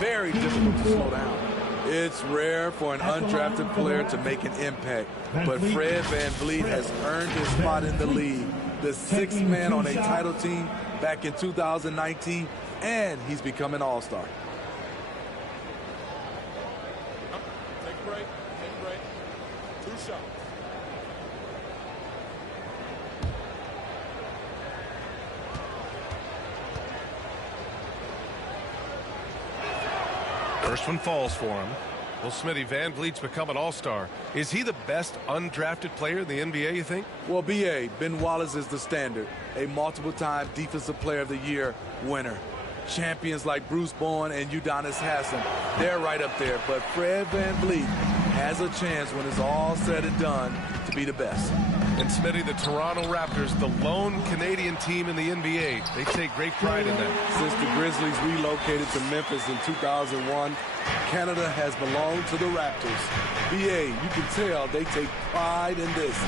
very difficult to slow down. It's rare for an undrafted player to make an impact, but Fred VanVleet has earned his spot in the league, the sixth man on a title team back in 2019, and he's become an all-star. Take a break. Take a break. 2 shots. First one falls for him. Well, Smitty, VanVleet's become an all-star. Is he the best undrafted player in the NBA, you think? Well, B.A., Ben Wallace is the standard, a multiple-time Defensive Player of the Year winner. Champions like Bruce Bowen and Udonis Haslem, they're right up there. But Fred VanVleet has a chance when it's all said and done to be the best. And Smitty, the Toronto Raptors, the lone Canadian team in the NBA, they take great pride in that. Since the Grizzlies relocated to Memphis in 2001, Canada has belonged to the Raptors. B.A., you can tell they take pride in this.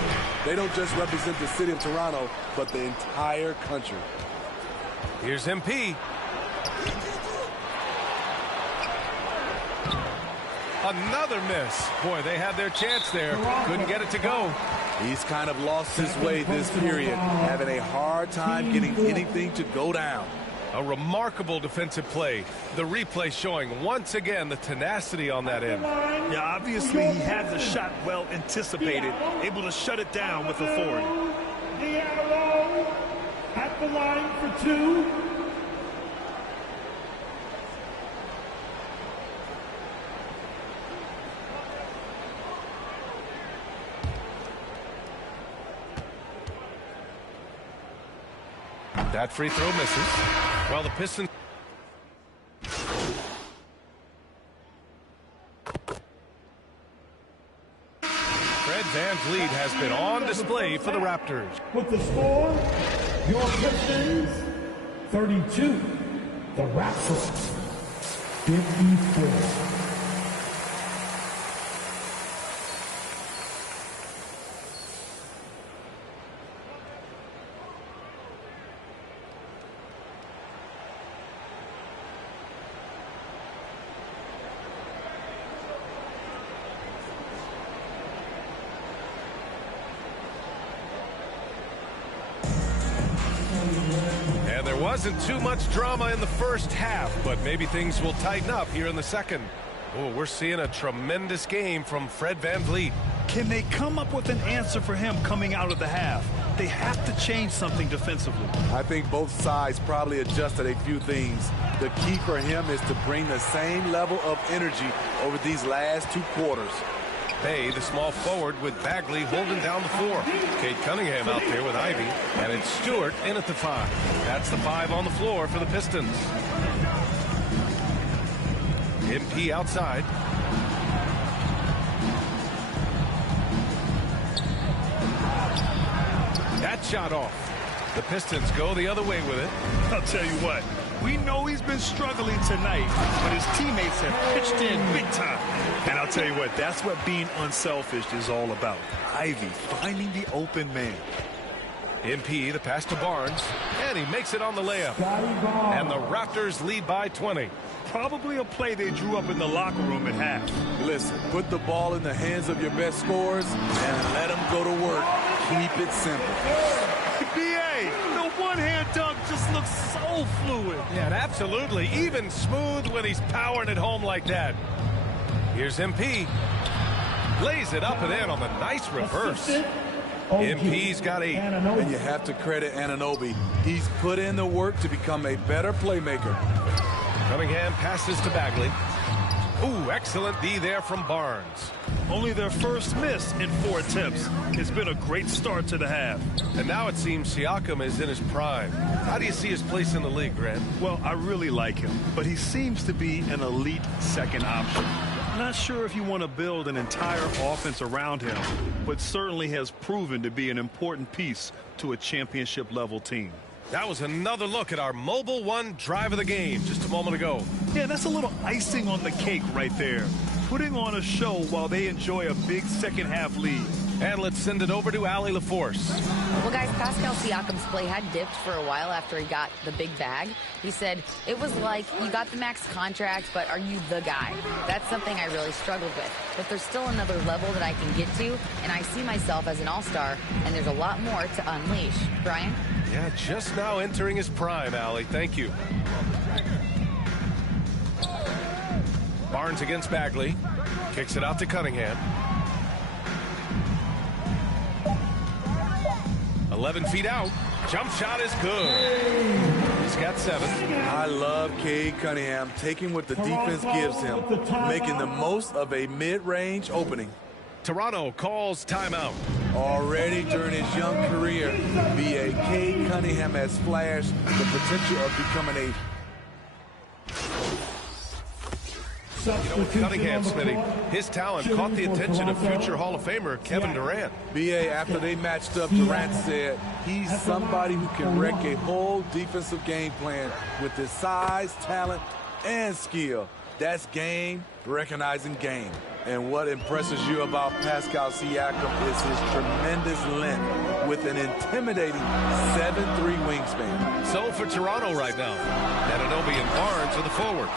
They don't just represent the city of Toronto, but the entire country. Here's MP. Another miss. Boy, they had their chance there. Couldn't get it to go. He's kind of lost his way this period, having a hard time getting anything to go down. A remarkable defensive play. The replay showing once again the tenacity on that end. Yeah, obviously he had the shot well anticipated, able to shut it down with authority. Diallo at the line for 2. That free throw misses. Well, the Pistons... Fred VanVleet has been on display for the Raptors. With the score, your Pistons 32, the Raptors 54. Wasn't too much drama in the first half, but maybe things will tighten up here in the second. Oh, we're seeing a tremendous game from Fred VanVleet. Can they come up with an answer for him coming out of the half? They have to change something defensively. I think both sides probably adjusted a few things. The key for him is to bring the same level of energy over these last 2 quarters. Bay, the small forward, with Bagley holding down the 4. Cade Cunningham out there with Ivy, and it's Stewart in at the 5. That's the 5 on the floor for the Pistons. MP outside. That shot off. The Pistons go the other way with it. I'll tell you what, we know he's been struggling tonight, but his teammates have pitched in big time. And I'll tell you what, that's what being unselfish is all about. Ivy finding the open man. MP, the pass to Barnes, and he makes it on the layup. And the Raptors lead by 20. Probably a play they drew up in the locker room at half. Listen, put the ball in the hands of your best scorers and let them go to work. Keep it simple. B.A., the one-hand dunk just looks so fluid. Yeah, absolutely. Even smooth when he's powering it home like that. Here's MP. Lays it up and in on the nice reverse. MP's got 8. And you have to credit Anunoby. He's put in the work to become a better playmaker. Cunningham passes to Bagley. Ooh, excellent D there from Barnes. Only their first miss in 4 attempts. It's been a great start to the half. And now it seems Siakam is in his prime. How do you see his place in the league, Grant? Well, I really like him, but he seems to be an elite second option. Not sure if you want to build an entire offense around him, but certainly has proven to be an important piece to a championship-level team. That was another look at our Mobile One drive of the game just a moment ago. Yeah, that's a little icing on the cake right there. putting on a show while they enjoy a big second-half lead. And let's send it over to Allie LaForce. Well, guys, Pascal Siakam's play had dipped for a while after he got the big bag. He said, it was like, you got the max contract, but are you the guy? That's something I really struggled with. But there's still another level that I can get to, and I see myself as an all-star, and there's a lot more to unleash. Brian? Yeah, just now entering his prime, Allie. Thank you. Barnes against Bagley. Kicks it out to Cunningham. 11 feet out. Jump shot is good. He's got 7. I love Cade Cunningham taking what the defense gives him, making the most of a mid-range opening. Toronto calls timeout. Already during his young career, B.A. Cade Cunningham has flashed the potential of becoming a Cunningham, Smitty, his talent caught the attention of future Hall of Famer Kevin Durant. B.A. after they matched up, Durant said he's somebody who can wreck a whole defensive game plan with his size, talent, and skill. That's game recognizing game. And what impresses you about Pascal Siakam is his tremendous length with an intimidating 7'3" wingspan. So for Toronto right now, Anunoby and Barnes are the forwards.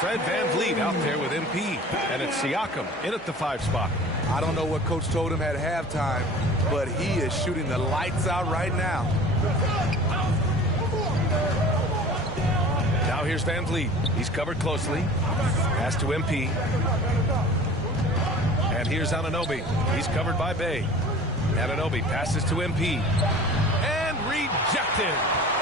Fred VanVleet out there with MP, and it's Siakam in at the 5 spot. I don't know what coach told him at halftime, but he is shooting the lights out right now. Now here's VanVleet. He's covered closely. Pass to MP. And here's Anunoby. He's covered by Bay. Anunoby passes to MP. And rejected.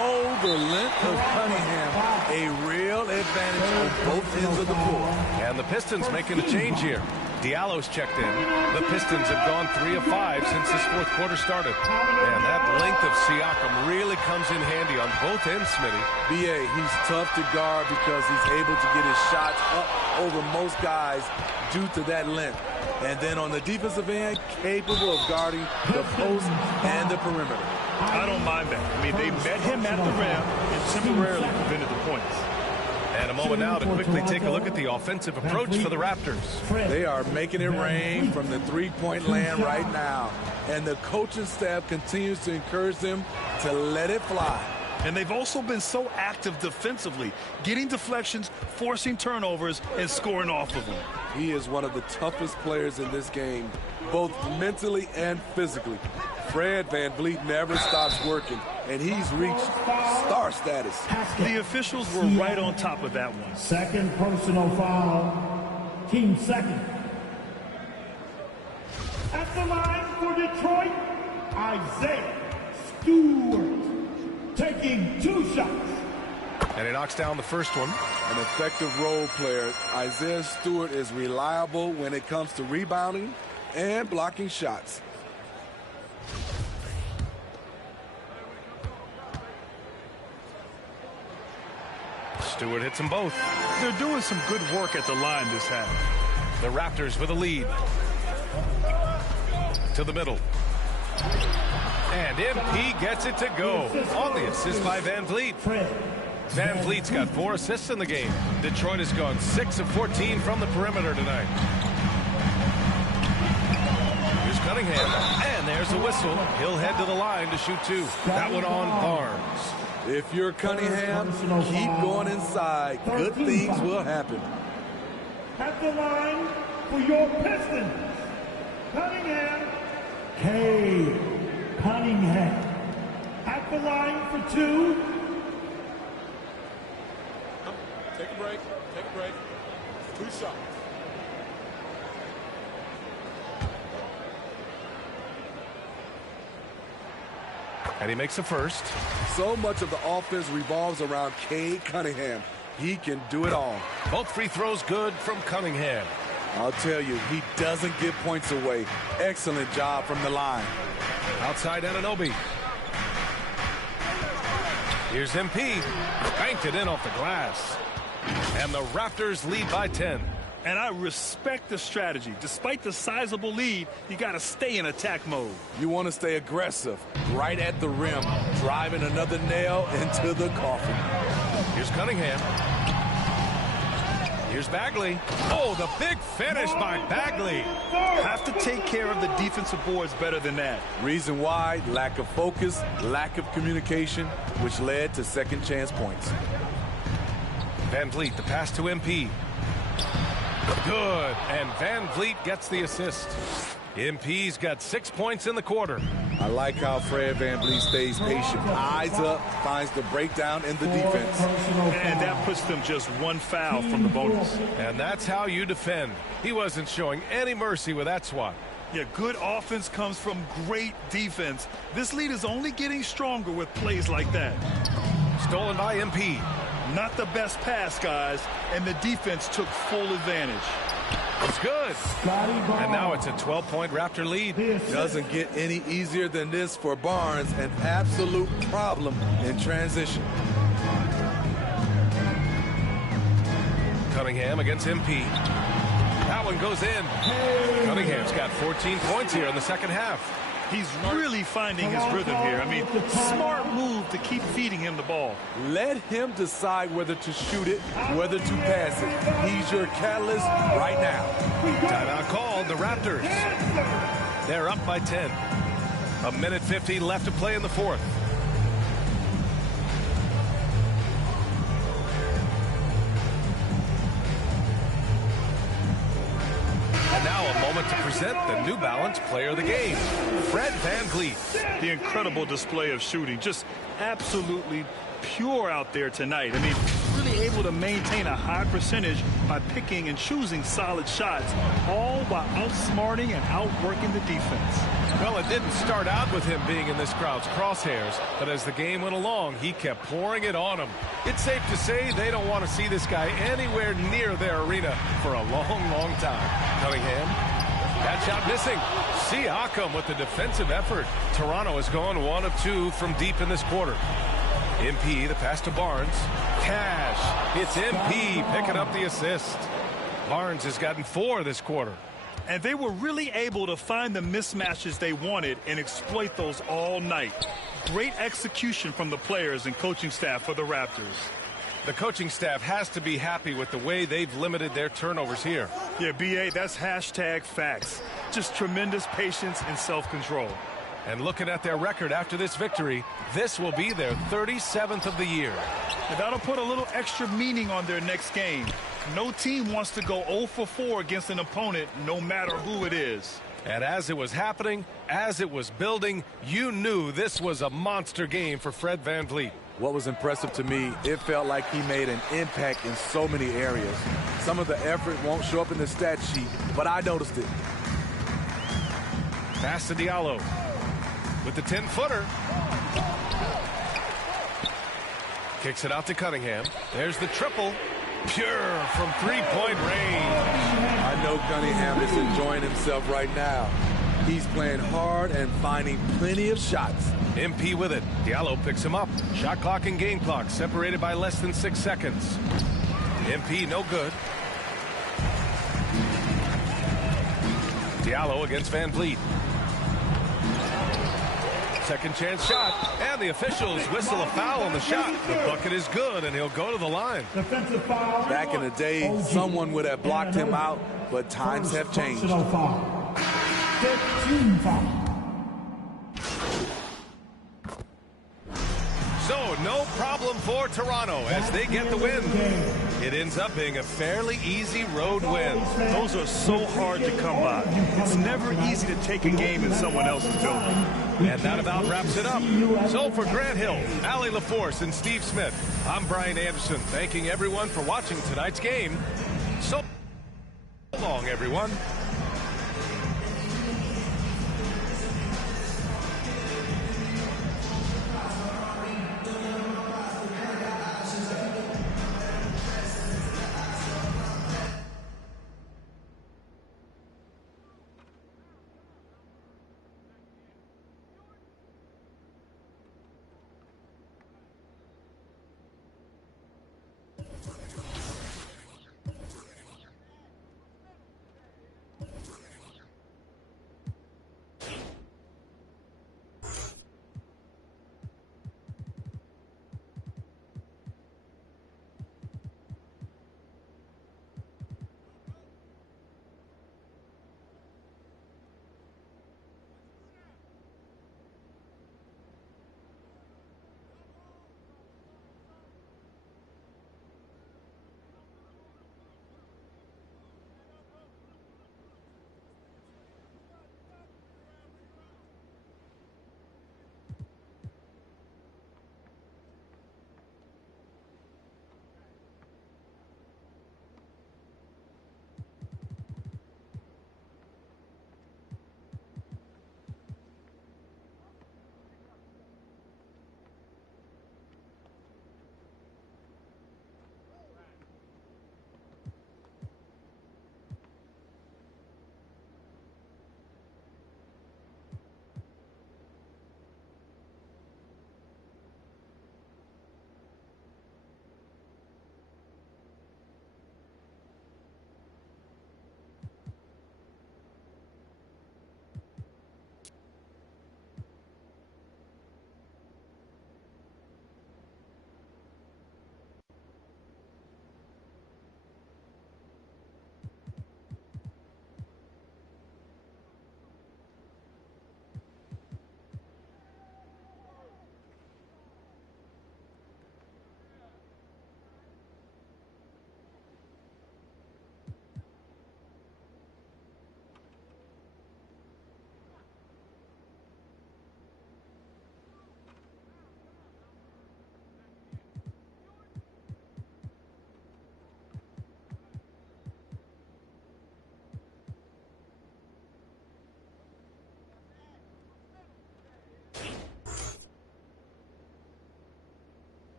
Oh, the length of Cunningham. A real advantage on both ends of the floor. And the Pistons making a change here. Diallo's checked in. The Pistons have gone 3 of 5 since this fourth quarter started. And that length of Siakam really comes in handy on both ends, Smitty. B.A., he's tough to guard because he's able to get his shots up over most guys due to that length. And then on the defensive end, capable of guarding the post and the perimeter. I don't mind that. I mean, they met him at the rim and temporarily prevented the points. And a moment now to quickly take a look at the offensive approach for the Raptors. They are making it rain from the three-point land right now. And the coaching staff continues to encourage them to let it fly. And they've also been so active defensively, getting deflections, forcing turnovers, and scoring off of them. He is one of the toughest players in this game, both mentally and physically. Fred VanVleet never stops working, and he's reached star status. The officials were right on top of that one. Second personal foul. Team second. At the line for Detroit, Isaiah Stewart. Taking 2 shots. And he knocks down the first one. An effective role player. Isaiah Stewart is reliable when it comes to rebounding and blocking shots. Stewart hits them both. They're doing some good work at the line this half. The Raptors with a lead. To the middle. And MP gets it to go on the assist by VanVleet. VanVleet's got 4 assists in the game. Detroit has gone 6 of 14 from the perimeter tonight. Here's Cunningham, and there's the whistle. He'll head to the line to shoot 2. That one on Barnes. If you're Cunningham, keep going inside. Good things will happen. At the line for your Pistons, Cunningham. Cade Cunningham. At the line for 2. Take a break. Take a break. 2 shots. And he makes a first. So much of the offense revolves around Cade Cunningham. He can do it all. Both free throws good from Cunningham. I'll tell you, he doesn't give points away. Excellent job from the line. Outside Anunoby. Here's MP. Banked it in off the glass. And the Raptors lead by 10. And I respect the strategy. Despite the sizable lead, you got to stay in attack mode. You want to stay aggressive, right at the rim, driving another nail into the coffin. Here's Cunningham. Here's Bagley. Oh, the big finish by Bagley. Have to take care of the defensive boards better than that. Reason why, lack of focus, lack of communication, which led to second chance points. Van Vliet, the pass to MP. Good, and Van Vliet gets the assist. MP's got 6 points in the quarter. I like how Fred VanVleet stays patient. Eyes up, finds the breakdown in the defense. And that puts them just one foul from the bonus. And that's how you defend. He wasn't showing any mercy with that swat. Yeah, good offense comes from great defense. This lead is only getting stronger with plays like that. Stolen by MP. Not the best pass, guys, and the defense took full advantage. It's good. And now it's a 12-point Raptor lead. Doesn't get any easier than this for Barnes. An absolute problem in transition. Cunningham against MP. That one goes in. Cunningham's got 14 points here in the second half. He's really finding his rhythm here. I mean, smart move to keep feeding him the ball. Let him decide whether to shoot it, whether to pass it. He's your catalyst right now. Timeout called, the Raptors. They're up by 10. A minute 50 left to play in the fourth. And now a moment to present the New Balance Player of the Game, Fred VanVleet. The incredible display of shooting, just absolutely pure out there tonight. I mean, really able to maintain a high percentage by picking and choosing solid shots, all while outsmarting and outworking the defense. Well, it didn't start out with him being in this crowd's crosshairs, but as the game went along, he kept pouring it on them. It's safe to say they don't want to see this guy anywhere near their arena for a long, long time. Cunningham, that shot missing. Siakam with the defensive effort. Toronto has gone 1 of 2 from deep in this quarter. MP, the pass to Barnes. Cash. It's MP picking up the assist. Barnes has gotten 4 this quarter. And they were really able to find the mismatches they wanted and exploit those all night. Great execution from the players and coaching staff for the Raptors. The coaching staff has to be happy with the way they've limited their turnovers here. Yeah, B.A., that's hashtag facts. Just tremendous patience and self-control. And looking at their record after this victory, this will be their 37th of the year. And that'll put a little extra meaning on their next game. No team wants to go 0 for 4 against an opponent, no matter who it is. And as it was happening, as it was building, you knew this was a monster game for Fred VanVleet. What was impressive to me, it felt like he made an impact in so many areas. Some of the effort won't show up in the stat sheet, but I noticed it. Pass to Diallo with the 10-footer. Kicks it out to Cunningham. There's the triple. Pure from three-point range. I know Cunningham is enjoying himself right now. He's playing hard and finding plenty of shots. MP with it. Diallo picks him up. Shot clock and game clock separated by less than 6 seconds. MP no good. Diallo against VanVleet. Second chance shot, and the officials whistle a foul on the shot. The bucket is good, and he'll go to the line. Defensive foul. Back in the day, someone would have blocked him out, but times have changed. 15 foul. So, no problem for Toronto as they get the win. It ends up being a fairly easy road win. Those are so hard to come by. It's never easy to take a game in someone else's building. And that about wraps it up. So for Grant Hill, Allie LaForce, and Steve Smith, I'm Brian Anderson, thanking everyone for watching tonight's game. So long, everyone.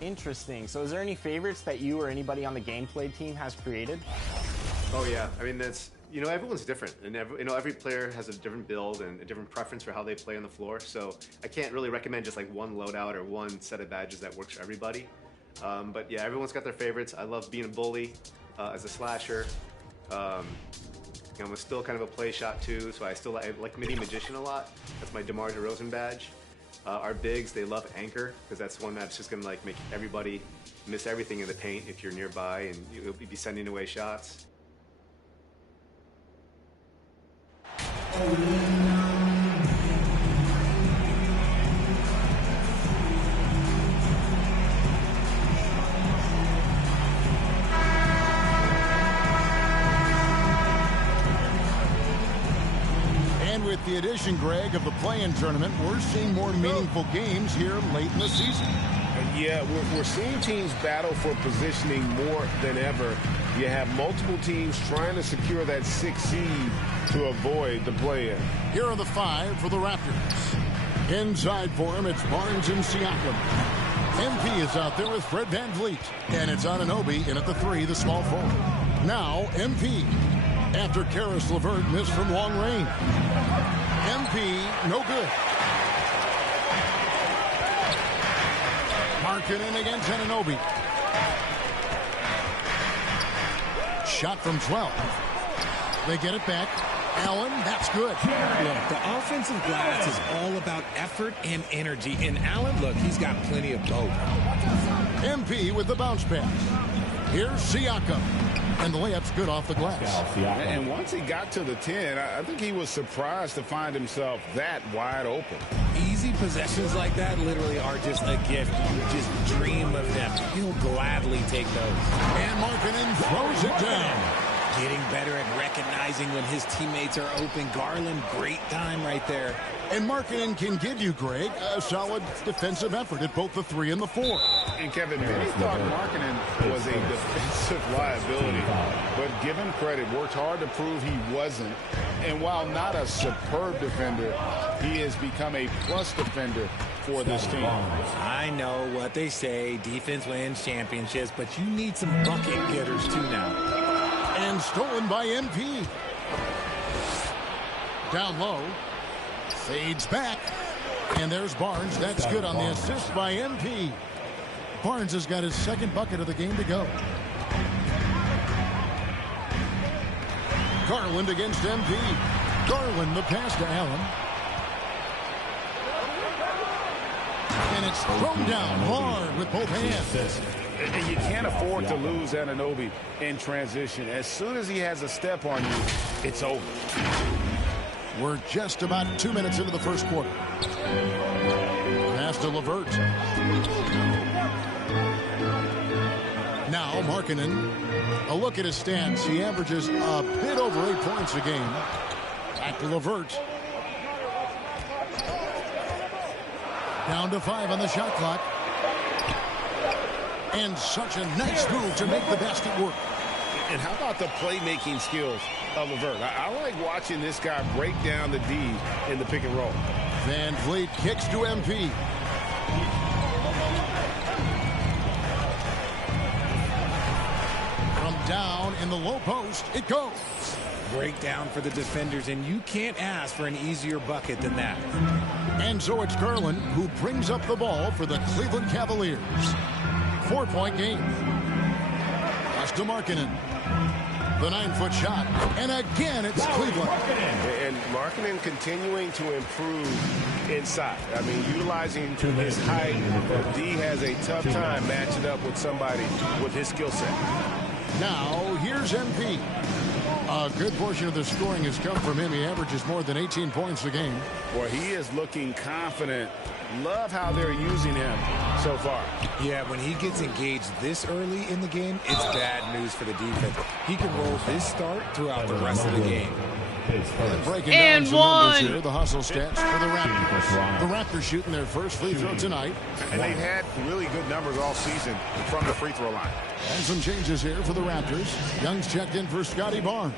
Interesting. So is there any favorites that you or anybody on the gameplay team has created? Oh yeah, I mean that's everyone's different, and every player has a different build and a different preference for how they play on the floor. So I can't really recommend just like one loadout or one set of badges that works for everybody. But yeah, everyone's got their favorites. I love being a bully as a slasher. I'm still kind of a play shot too, so I like Mini Magician a lot. That's my DeMar DeRozan badge. Our bigs, they love Anchor because that's one that's just gonna like make everybody miss everything in the paint if you're nearby, and you'll be sending away shots. And with the addition, Greg, of the play-in tournament, we're seeing more meaningful games here late in the season. Yeah, we're seeing teams battle for positioning more than ever. You have multiple teams trying to secure that 6th seed to avoid the play-in. Here are the 5 for the Raptors. Inside for him, it's Barnes and Siakam. MP is out there with Fred VanVleet. And it's Anunoby in at the 3, the small forward. Now, MP. After Karis LeVert missed from long range. MP, no good. Markkanen against Anunoby. Shot from 12. They get it back. Allen, that's good. Look, the offensive glass is all about effort and energy. And Allen, look, he's got plenty of both. MP with the bounce pass. Here's Siakam. And the layup's good off the glass. And once he got to the 10, I think he was surprised to find himself that wide open. Easy possessions like that literally are just a gift. You just dream of them. He'll gladly take those. And Markkanen throws it down. Getting better at recognizing when his teammates are open. Garland, great time right there. And Markkanen can give you, Greg, a solid defensive effort at both the 3 and the 4. And Kevin, many thought Markkanen was a defensive liability, but give him credit, worked hard to prove he wasn't. And while not a superb defender, he has become a plus defender for this team. I know what they say, defense wins championships, but you need some bucket getters too now. And stolen by MP. Down low. Fades back. And there's Barnes. That's good on the assist by MP. Barnes has got his 2nd bucket of the game to go. Garland against MP. Garland the pass to Allen. And it's thrown down hard with both hands. And you can't afford to lose Anunoby in transition. As soon as he has a step on you, it's over. We're just about 2 minutes into the first quarter. Pass to LeVert. Now Markkanen. A look at his stats. He averages a bit over 8 points a game. Back to LeVert. Down to 5 on the shot clock. And such a nice move to make the basket work. And how about the playmaking skills of LeVert? I like watching this guy break down the D in the pick and roll. VanVleet kicks to MP. From down in the low post, it goes. Breakdown for the defenders, and you can't ask for an easier bucket than that. And so it's Garland who brings up the ball for the Cleveland Cavaliers. 4-point game. Pass to Markkanen. The 9-foot shot. And again, it's Cleveland. And Markkanen continuing to improve inside. I mean, utilizing his height. D has a tough time matching up with somebody with his skill set. Now, here's MP. A good portion of the scoring has come from him. He averages more than 18 points a game. Boy, he is looking confident. Love how they're using him so far. Yeah, when he gets engaged this early in the game, it's bad news for the defense. He can roll his start throughout the rest of the game. Breaking down some numbers here, the hustle stats for the Raptors. The Raptors shooting their first free throw tonight. And they've had really good numbers all season from the free throw line. And some changes here for the Raptors. Young's checked in for Scotty Barnes.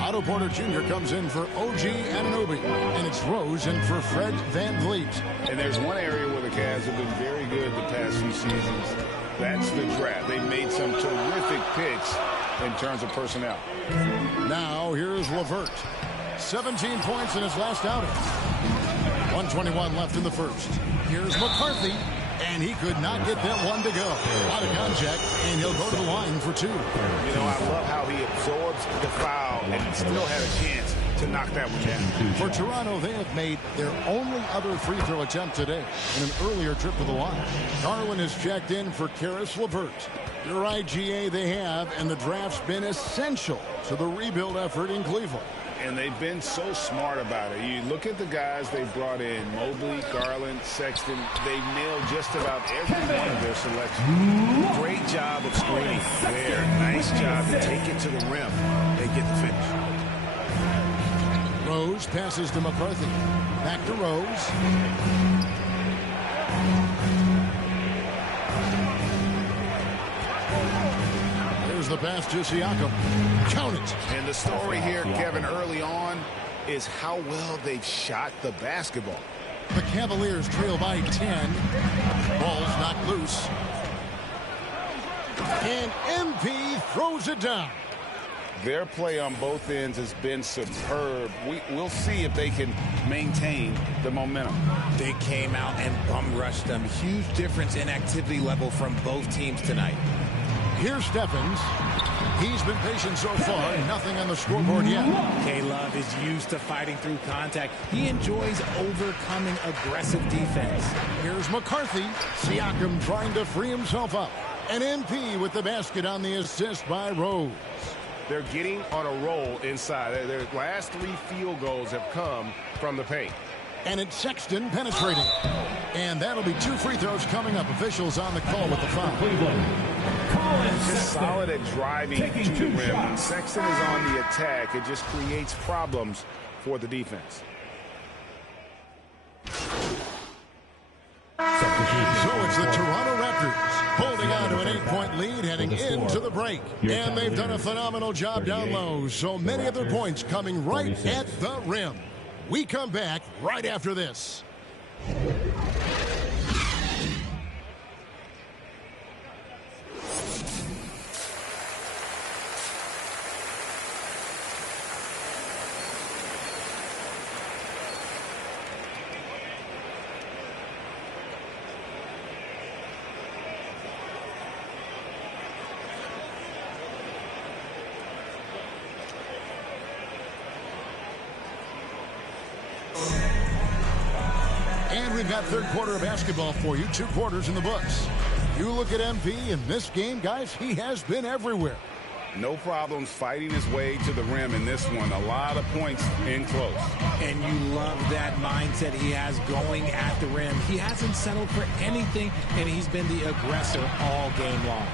Otto Porter Jr. comes in for OG Anunoby. And it's Rose in for Fred VanVleet. And there's one area where the Cavs have been very good the past few seasons. That's the draft. They made some terrific picks in terms of personnel. Now here's LeVert. 17 points in his last outing. 1:21 left in the first. Here's McCarthy, and he could not get that one to go. A lot of contact, and he'll go to the line for 2. You know, I love how he absorbs the foul and still had a chance to knock that one down. For Toronto, they have made their only other free throw attempt today in an earlier trip to the line. Garland has checked in for Caris LeVert. You're right, GA, they have, and the draft's been essential to the rebuild effort in Cleveland. And they've been so smart about it. You look at the guys they brought in, Mobley, Garland, Sexton. They nailed just about every one of their selections. Great job of screening there. Nice job to take it to the rim. They get the finish. Rose passes to McCarthy. Back to Rose. Here's the pass to Siakam. Count it. And the story here, Kevin, early on is how well they've shot the basketball. The Cavaliers trail by 10. Ball's knocked loose. And MP throws it down. Their play on both ends has been superb. We'll see if they can maintain the momentum. They came out and bum rushed them. Huge difference in activity level from both teams tonight. Here's Stephens. He's been patient so far. Nothing on the scoreboard yet. K-Love is used to fighting through contact. He enjoys overcoming aggressive defense. Here's McCarthy. Siakam trying to free himself up. And MP with the basket on the assist by Rose. They're getting on a roll inside. Their last 3 field goals have come from the paint. And it's Sexton penetrating. And that'll be 2 free throws coming up. Officials on the call with the foul. Just solid at driving to the rim. When Sexton is on the attack, it just creates problems for the defense. So it's the Toronto Raptors holding on to an 8-point lead heading into the break. And they've done a phenomenal job down low. So many of their points coming right at the rim. We come back right after this. And we've got third quarter of basketball for you. 2 quarters in the books. You look at MP in this game, guys, he has been everywhere. No problems fighting his way to the rim in this one. A lot of points in close. And you love that mindset he has going at the rim. He hasn't settled for anything, and he's been the aggressor all game long.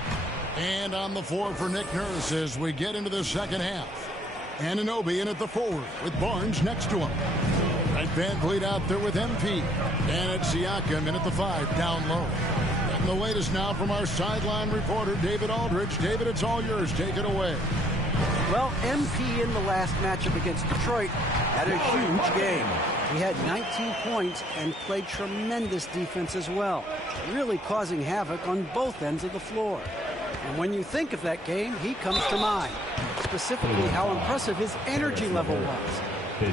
And on the floor for Nick Nurse as we get into the second half. Anunoby in at the forward with Barnes next to him. Fred VanVleet out there with MP. And it's Siakam in at the 5 down low. And the latest now from our sideline reporter, David Aldridge. David, it's all yours. Take it away. Well, MP in the last matchup against Detroit had a huge game. He had 19 points and played tremendous defense as well, really causing havoc on both ends of the floor. And when you think of that game, he comes to mind, specifically how impressive his energy level was.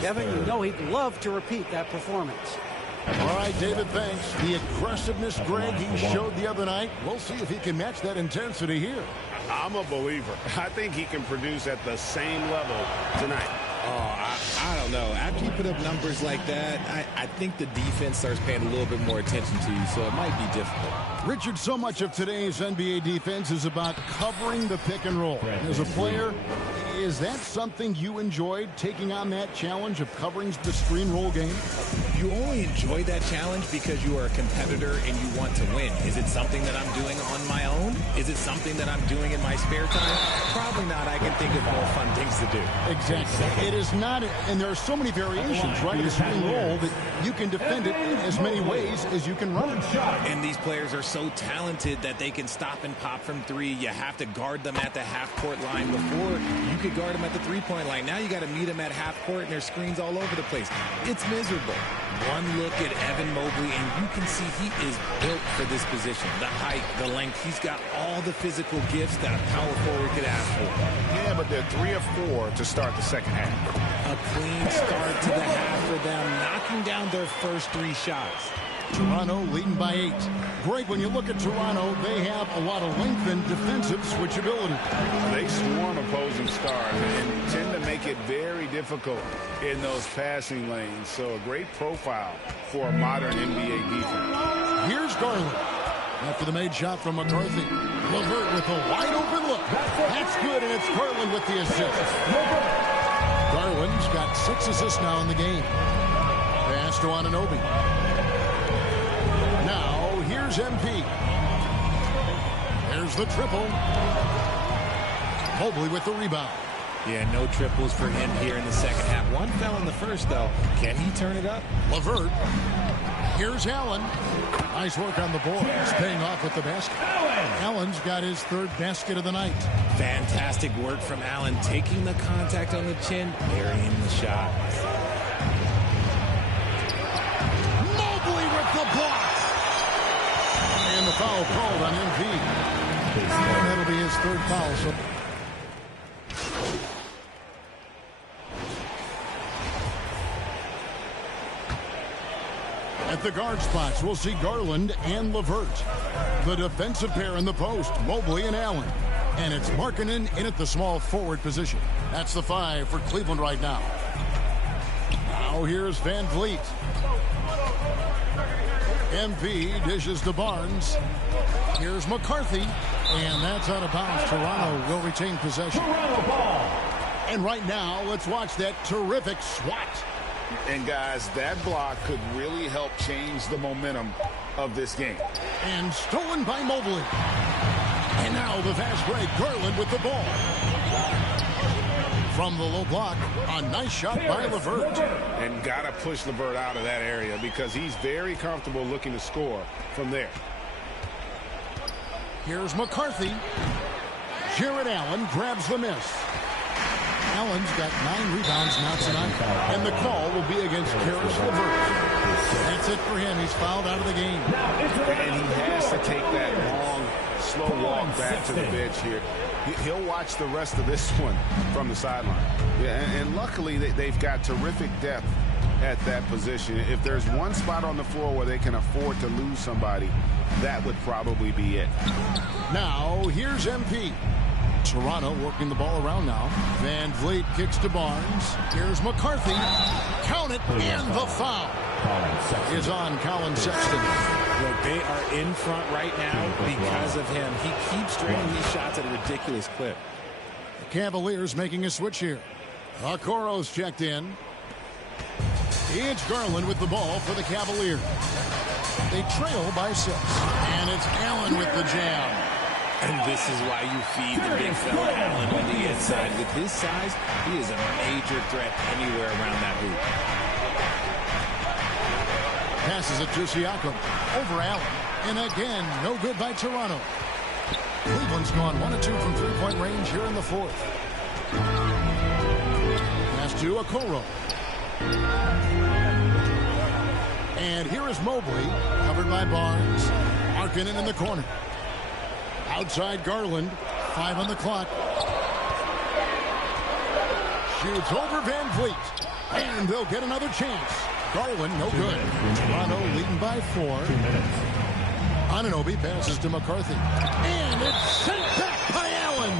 Kevin, you know he'd love to repeat that performance. All right, David, thanks. The aggressiveness, Greg, he showed the other night. We'll see if he can match that intensity here. I'm a believer. I think he can produce at the same level tonight. Oh, I don't know. After you put up numbers like that, I think the defense starts paying a little bit more attention to you, so it might be difficult. Richard, so much of today's NBA defense is about covering the pick and roll. As a player, is that something you enjoyed, taking on that challenge of covering the screen roll game? You only enjoy that challenge because you are a competitor and you want to win. Is it something that I'm doing on my own? Is it something that I'm doing in my spare time? Probably not. I can think of more fun things to do. Exactly. It is not, and there are so many variations, right, of the screen roll that you can defend it in as many ways as you can run it. And these players are so talented that they can stop and pop from 3. You have to guard them at the half-court line. Before, you could guard them at the 3-point line. Now you got to meet them at half-court, and there's screens all over the place. It's miserable. One look at Evan Mobley, and you can see he is built for this position. The height, the length, he's got all the physical gifts that a power forward could ask for. Yeah, but they're 3 of 4 to start the second half. A clean start to the half for them, knocking down their first 3 shots. Toronto leading by 8. Greg, when you look at Toronto, they have a lot of length and defensive switchability. They swarm opposing stars and tend to make it very difficult in those passing lanes. So a great profile for a modern NBA defense. Here's Garland. After the made shot from McCarthy. LeVert with a wide open look. That's good, and it's Garland with the assist. Garland's got 6 assists now in the game. Pass to Anunoby. Now, here's MP. There's the triple. Mobley with the rebound. Yeah, no triples for him here in the second half. One fell in the first, though. Can he turn it up? LeVert. Here's Allen. Nice work on the boards, paying off with the basket. Allen's got his 3rd basket of the night. Fantastic work from Allen, taking the contact on the chin, burying the shot. Mobley with the block. And the foul called on MP. And that'll be his 3rd foul. So at the guard spots, we'll see Garland and LeVert. The defensive pair in the post, Mobley and Allen. And it's Markkanen in at the small forward position. That's the 5 for Cleveland right now. Now here's Van Vliet. MP dishes to Barnes. Here's McCarthy. And that's out of bounds. Toronto will retain possession. And right now, let's watch that terrific swat. And guys, that block could really help change the momentum of this game. And stolen by Mobley. And now the fast break. Garland with the ball. From the low block, a nice shot by LeVert. And got to push LeVert out of that area because he's very comfortable looking to score from there. Here's McCarthy. Jared Allen grabs the miss. Allen's got 9 rebounds now tonight. And the call will be against Caris LeVert. That's it for him. He's fouled out of the game. And he has to take that long, slow walk back to the bench here. He'll watch the rest of this one from the sideline. Yeah, and luckily they've got terrific depth at that position. If there's one spot on the floor where they can afford to lose somebody, that would probably be it. Now, here's MP. Toronto working the ball around now. Van Vliet kicks to Barnes. Here's McCarthy. Count it, and the foul is on Colin Sexton. Look, they are in front right now because of him. He keeps draining these shots at a ridiculous clip. The Cavaliers making a switch here. Okoro's checked in. It's Garland with the ball for the Cavaliers. They trail by 6. And it's Allen with the jam. And this is why you feed the big fella Allen on the inside. With his size, he is a major threat anywhere around that hoop. Passes it to Siakam. Over Allen. And again, no good by Toronto. Cleveland's gone 1 of 2 from 3-point range here in the 4th. Pass to Okoro. And here is Mobley, covered by Barnes. Markkanen in the corner. Outside Garland, 5 on the clock. Shoots over Van Vliet. And they'll get another chance. Garland, no good. Toronto leading by 4. Anunoby passes to McCarthy. And it's sent back by Allen.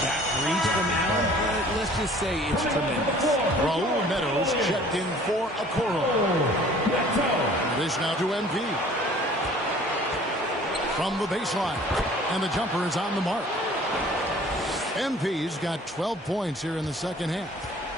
That reach from Allen, but let's just say it's tremendous. Raul Meadows checked in for Okoro. It is now to MP. From the baseline. And the jumper is on the mark. MP's got 12 points here in the second half.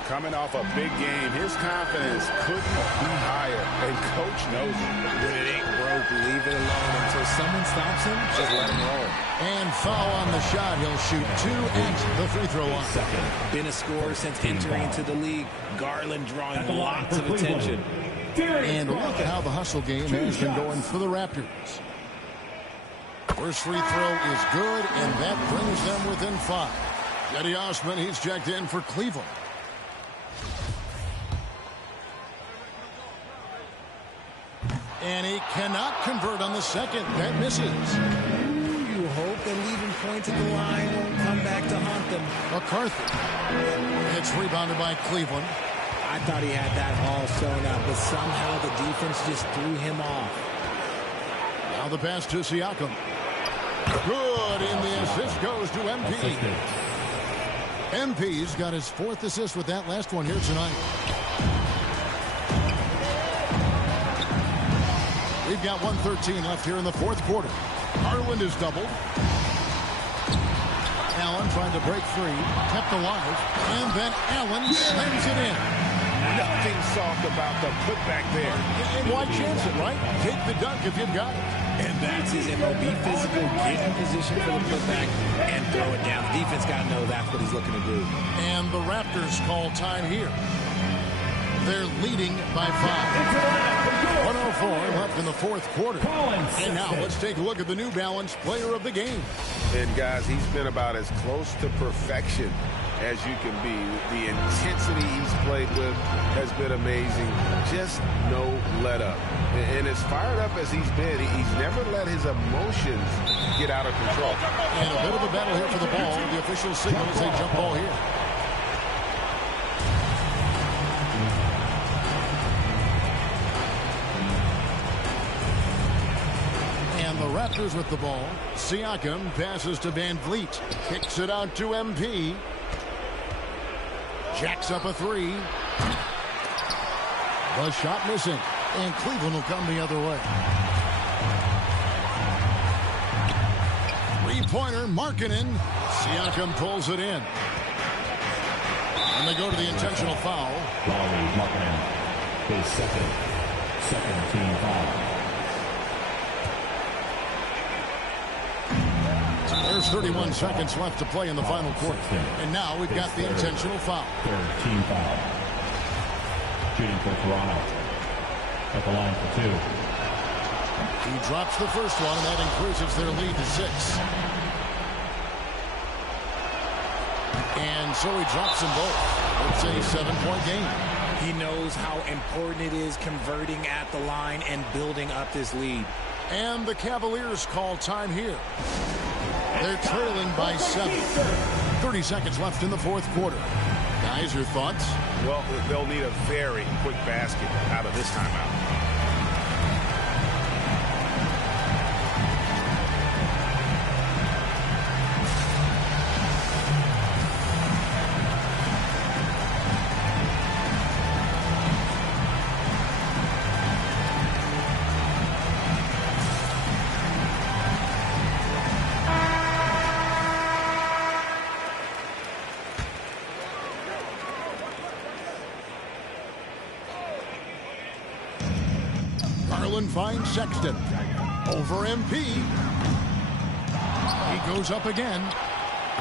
Coming off a big game, his confidence couldn't be higher, and coach knows it. When it ain't broke, leave it alone until someone stops him, just let him roll. And foul on the shot. He'll shoot 2 at the free throw line. Been a scorer since entering into the league. Garland drawing lots of attention. And look at how the hustle game has been going for the Raptors. First free throw is good, and that brings them within 5. Cedi Osman, he's checked in for Cleveland. And he cannot convert on the second. That misses. You hope that leaving points at the line won't come back to haunt them. McCarthy. It's rebounded by Cleveland. I thought he had that all sewn up, but somehow the defense just threw him off. Now the pass to Siakam. Good, and the assist goes to MP. MP's got his 4th assist with that last one here tonight. We've got 1:13 left here in the 4th quarter. Garland is doubled. Allen trying to break free, kept alive, and then Allen slams it in. Nothing soft about the putback there. And why chance it, right? Take the dunk if you've got it. And that's his MO. Be physical, get in position for the putback, and throw it down. The defense got to know that's what he's looking to do. And the Raptors call time here. They're leading by 5. 104 left in the 4th quarter. And now let's take a look at the New Balance player of the game. And guys, he's been about as close to perfection as you can be. The intensity he's played with has been amazing. Just no let up. And as fired up as he's been, he's never let his emotions get out of control. And a bit of a battle here for the ball. The official signal is a jump ball here. And the Raptors with the ball. Siakam passes to Van Vliet. Kicks it out to MP. Jacks up a 3. The shot missing. And Cleveland will come the other way. 3-pointer, Markkanen. Siakam pulls it in. And they go to the intentional foul. Lauri Markkanen, his second team foul. There's 31 seconds left to play in the final quarter. And now we've got the intentional foul. 3rd team foul. Shooting for Toronto. At the line for 2. He drops the first one, and that increases their lead to 6. And so he drops them both. It's a 7-point game. He knows how important it is converting at the line and building up this lead. And the Cavaliers call time here. They're trailing by 7. 30 seconds left in the 4th quarter. Guys, your thoughts? Well, they'll need a very quick basket out of this timeout. Finds Sexton. Over MP. He goes up again.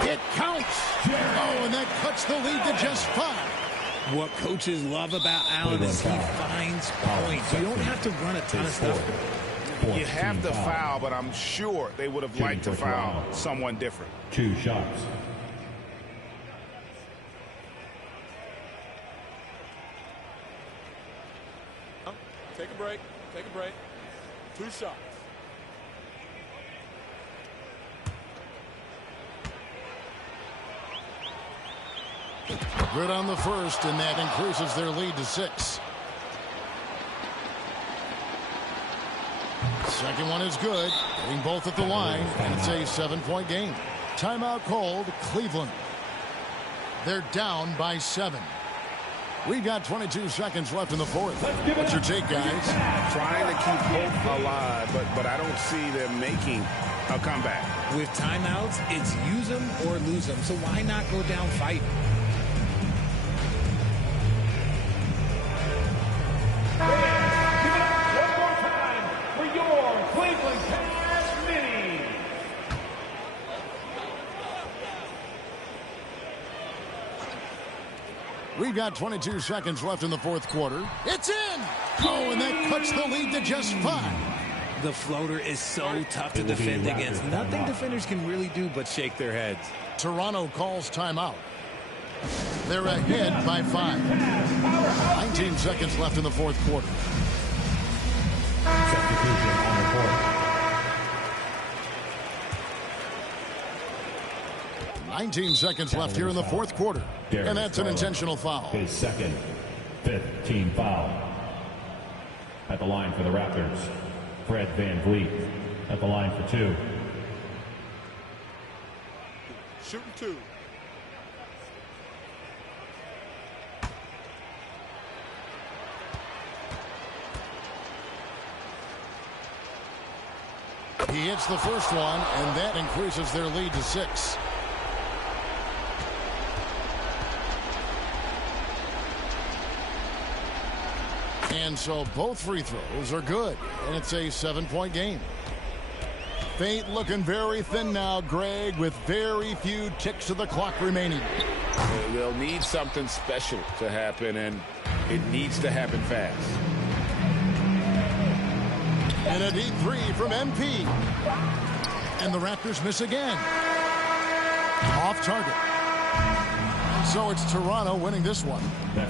It counts. Oh, and that cuts the lead to just 5. What coaches love about Allen is he finds points. You don't have to run a ton of stuff. You have the foul, but I'm sure they would have liked to foul someone different. 2 shots. Take a break. Take a break. 2 shots. Good on the first, and that increases their lead to 6. Second one is good. Getting both at the line, and it's a 7-point game. Timeout called, Cleveland. They're down by 7. We've got 22 seconds left in the 4th. What's your take, guys? Trying to keep hope alive, but I don't see them making a comeback. With timeouts, it's use them or lose them. So why not go down fighting? Give it up one more time for your Cleveland Cavs mini. We've got 22 seconds left in the 4th quarter. It's in! Oh, and that cuts the lead to just 5. The floater is so tough to defend against. Nothing defenders can really do but shake their heads. Toronto calls timeout. They're ahead by 5. 19 seconds left in the 4th quarter. substitution on the court. 19 seconds left here in the fourth quarter. And that's an intentional foul. His second, fifth team foul. At the line for the Raptors, Fred VanVleet. At the line for 2. Shooting 2. He hits the first one, and that increases their lead to 6. And so both free throws are good, and it's a 7-point game. Fate looking very thin now, Greg, with very few ticks of the clock remaining. They'll need something special to happen, and it needs to happen fast. And a deep three from MP. And the Raptors miss again. Off target. So it's Toronto winning this one.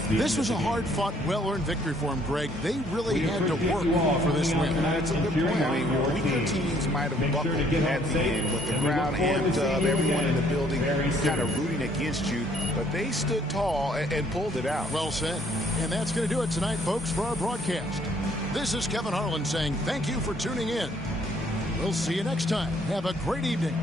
This was a hard-fought, well-earned victory for them, Greg. They really had to work for this win. That's a good point. I mean, weaker teams might have buckled at the end with the crowd amped up, everyone in the building kind of rooting against you, but they stood tall and pulled it out. Well said. And that's going to do it tonight, folks, for our broadcast. This is Kevin Harlan saying thank you for tuning in. We'll see you next time. Have a great evening.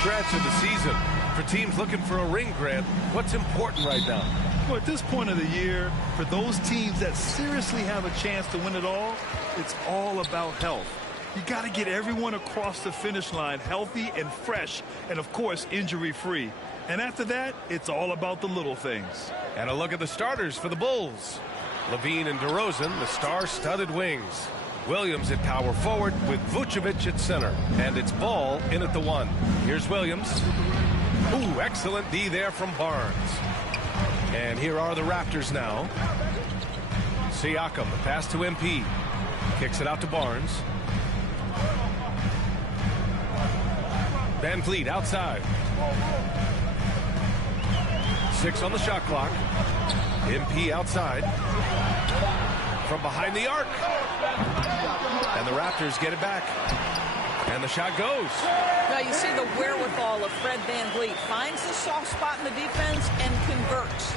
stretch of the season. For teams looking for a ring, Grant, what's important right now? Well, at this point of the year, for those teams that seriously have a chance to win it all, it's all about health. You got to get everyone across the finish line healthy and fresh, and of course, injury-free. And after that, it's all about the little things. And a look at the starters for the Bulls. Levine and DeRozan, the star-studded wings. Williams at power forward with Vucevic at center. And it's Ball in at the 1. Here's Williams. Ooh, excellent D there from Barnes. And here are the Raptors now. Siakam, the pass to MP. Kicks it out to Barnes. Van Vliet outside. 6 on the shot clock. MP outside. From behind the arc. And the Raptors get it back. And the shot goes. Now you see the wherewithal of Fred Van Vliet. Finds the soft spot in the defense and converts.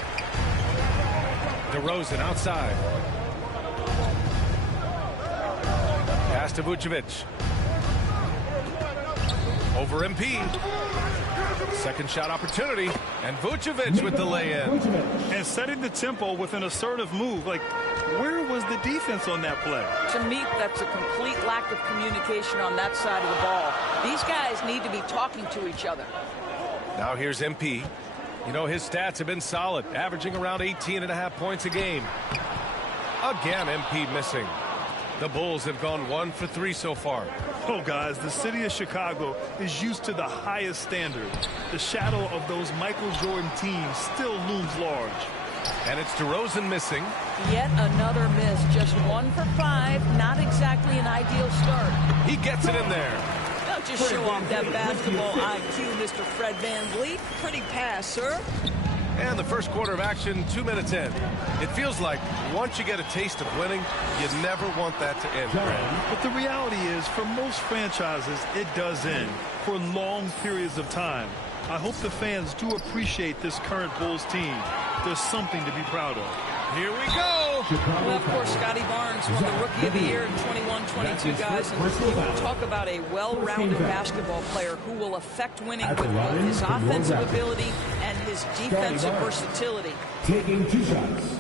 DeRozan outside. Pass to Vucevic. Over MP. Second shot opportunity. And Vucevic with the lay-in. And setting the tempo with an assertive move. Like, where was the defense on that play? To me, that's a complete lack of communication on that side of the ball. These guys need to be talking to each other. Now here's MP. You know, his stats have been solid, averaging around 18.5 points a game. Again, MP missing. The Bulls have gone 1 for 3 so far. Oh, guys, the city of Chicago is used to the highest standard. The shadow of those Michael Jordan teams still looms large. And it's DeRozan missing. Yet another miss. Just 1 for 5. Not exactly an ideal start. He gets it in there. Don't just show off that basketball IQ, Mr. Fred Van Vliet. Pretty pass, sir. And the first quarter of action, 2 minutes in. It feels like once you get a taste of winning, you never want that to end. But the reality is, for most franchises, it does end for long periods of time. I hope the fans do appreciate this current Bulls team. There's something to be proud of. Here we go. Well, of course, Scotty Barnes won the Rookie of the Year in 21-22, guys. And you talk about a well-rounded basketball player who will affect winning with both his offensive ability and his defensive versatility. Taking 2 shots.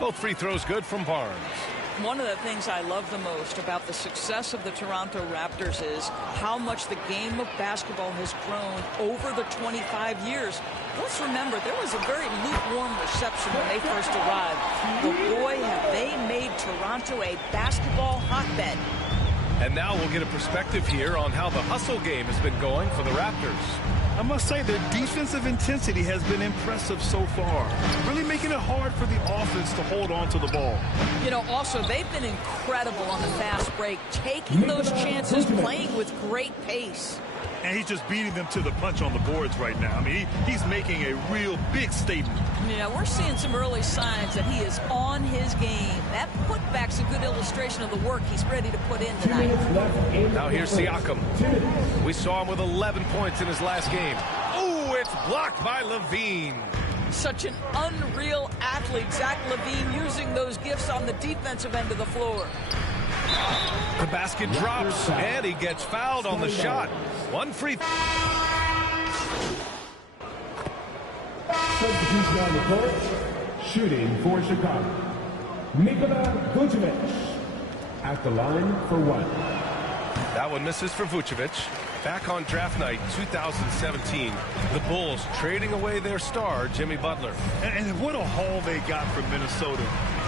Both free throws good from Barnes. One of the things I love the most about the success of the Toronto Raptors is how much the game of basketball has grown over the 25 years. Let's remember, there was a very lukewarm reception when they first arrived. But boy, have they made Toronto a basketball hotbed. And now we'll get a perspective here on how the hustle game has been going for the Raptors. I must say their defensive intensity has been impressive so far, really making it hard for the offense to hold on to the ball. You know, also, they've been incredible on the fast break, taking those chances, playing with great pace. And he's just beating them to the punch on the boards right now. I mean, he's making a real big statement. Yeah, we're seeing some early signs that he is on his game. That putback's a good illustration of the work he's ready to put in tonight. Now here's Siakam. We saw him with 11 points in his last game. Ooh, it's blocked by Levine. Such an unreal athlete, Zach Levine, using those gifts on the defensive end of the floor. The basket drops, and he gets fouled on the shot. 1 free. Substitution on the court. Shooting for Chicago. Nikola Vucevic at the line for 1. That one misses for Vucevic. Back on draft night 2017, the Bulls trading away their star, Jimmy Butler. And what a haul they got from Minnesota.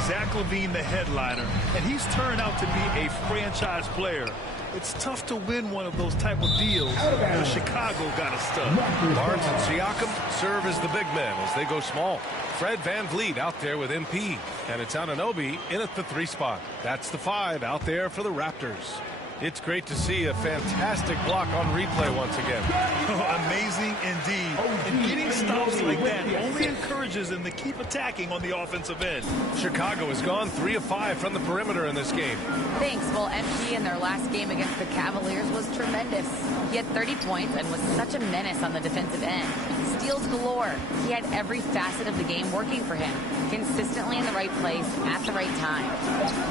Zach Levine, the headliner, and he's turned out to be a franchise player. It's tough to win one of those type of deals, but Chicago got a stud. Barnes and Siakam serve as the big men as they go small. Fred Van Vliet out there with MP, and it's Anunoby in at the 3 spot. That's the 5 out there for the Raptors. It's great to see a fantastic block on replay once again. Oh, amazing indeed. And getting stops like that only encourages them to keep attacking on the offensive end. Chicago has gone 3 of 5 from the perimeter in this game. Thanks. Well, MP in their last game against the Cavaliers was tremendous. He had 30 points and was such a menace on the defensive end. Steals galore. He had every facet of the game working for him. Consistently in the right place at the right time.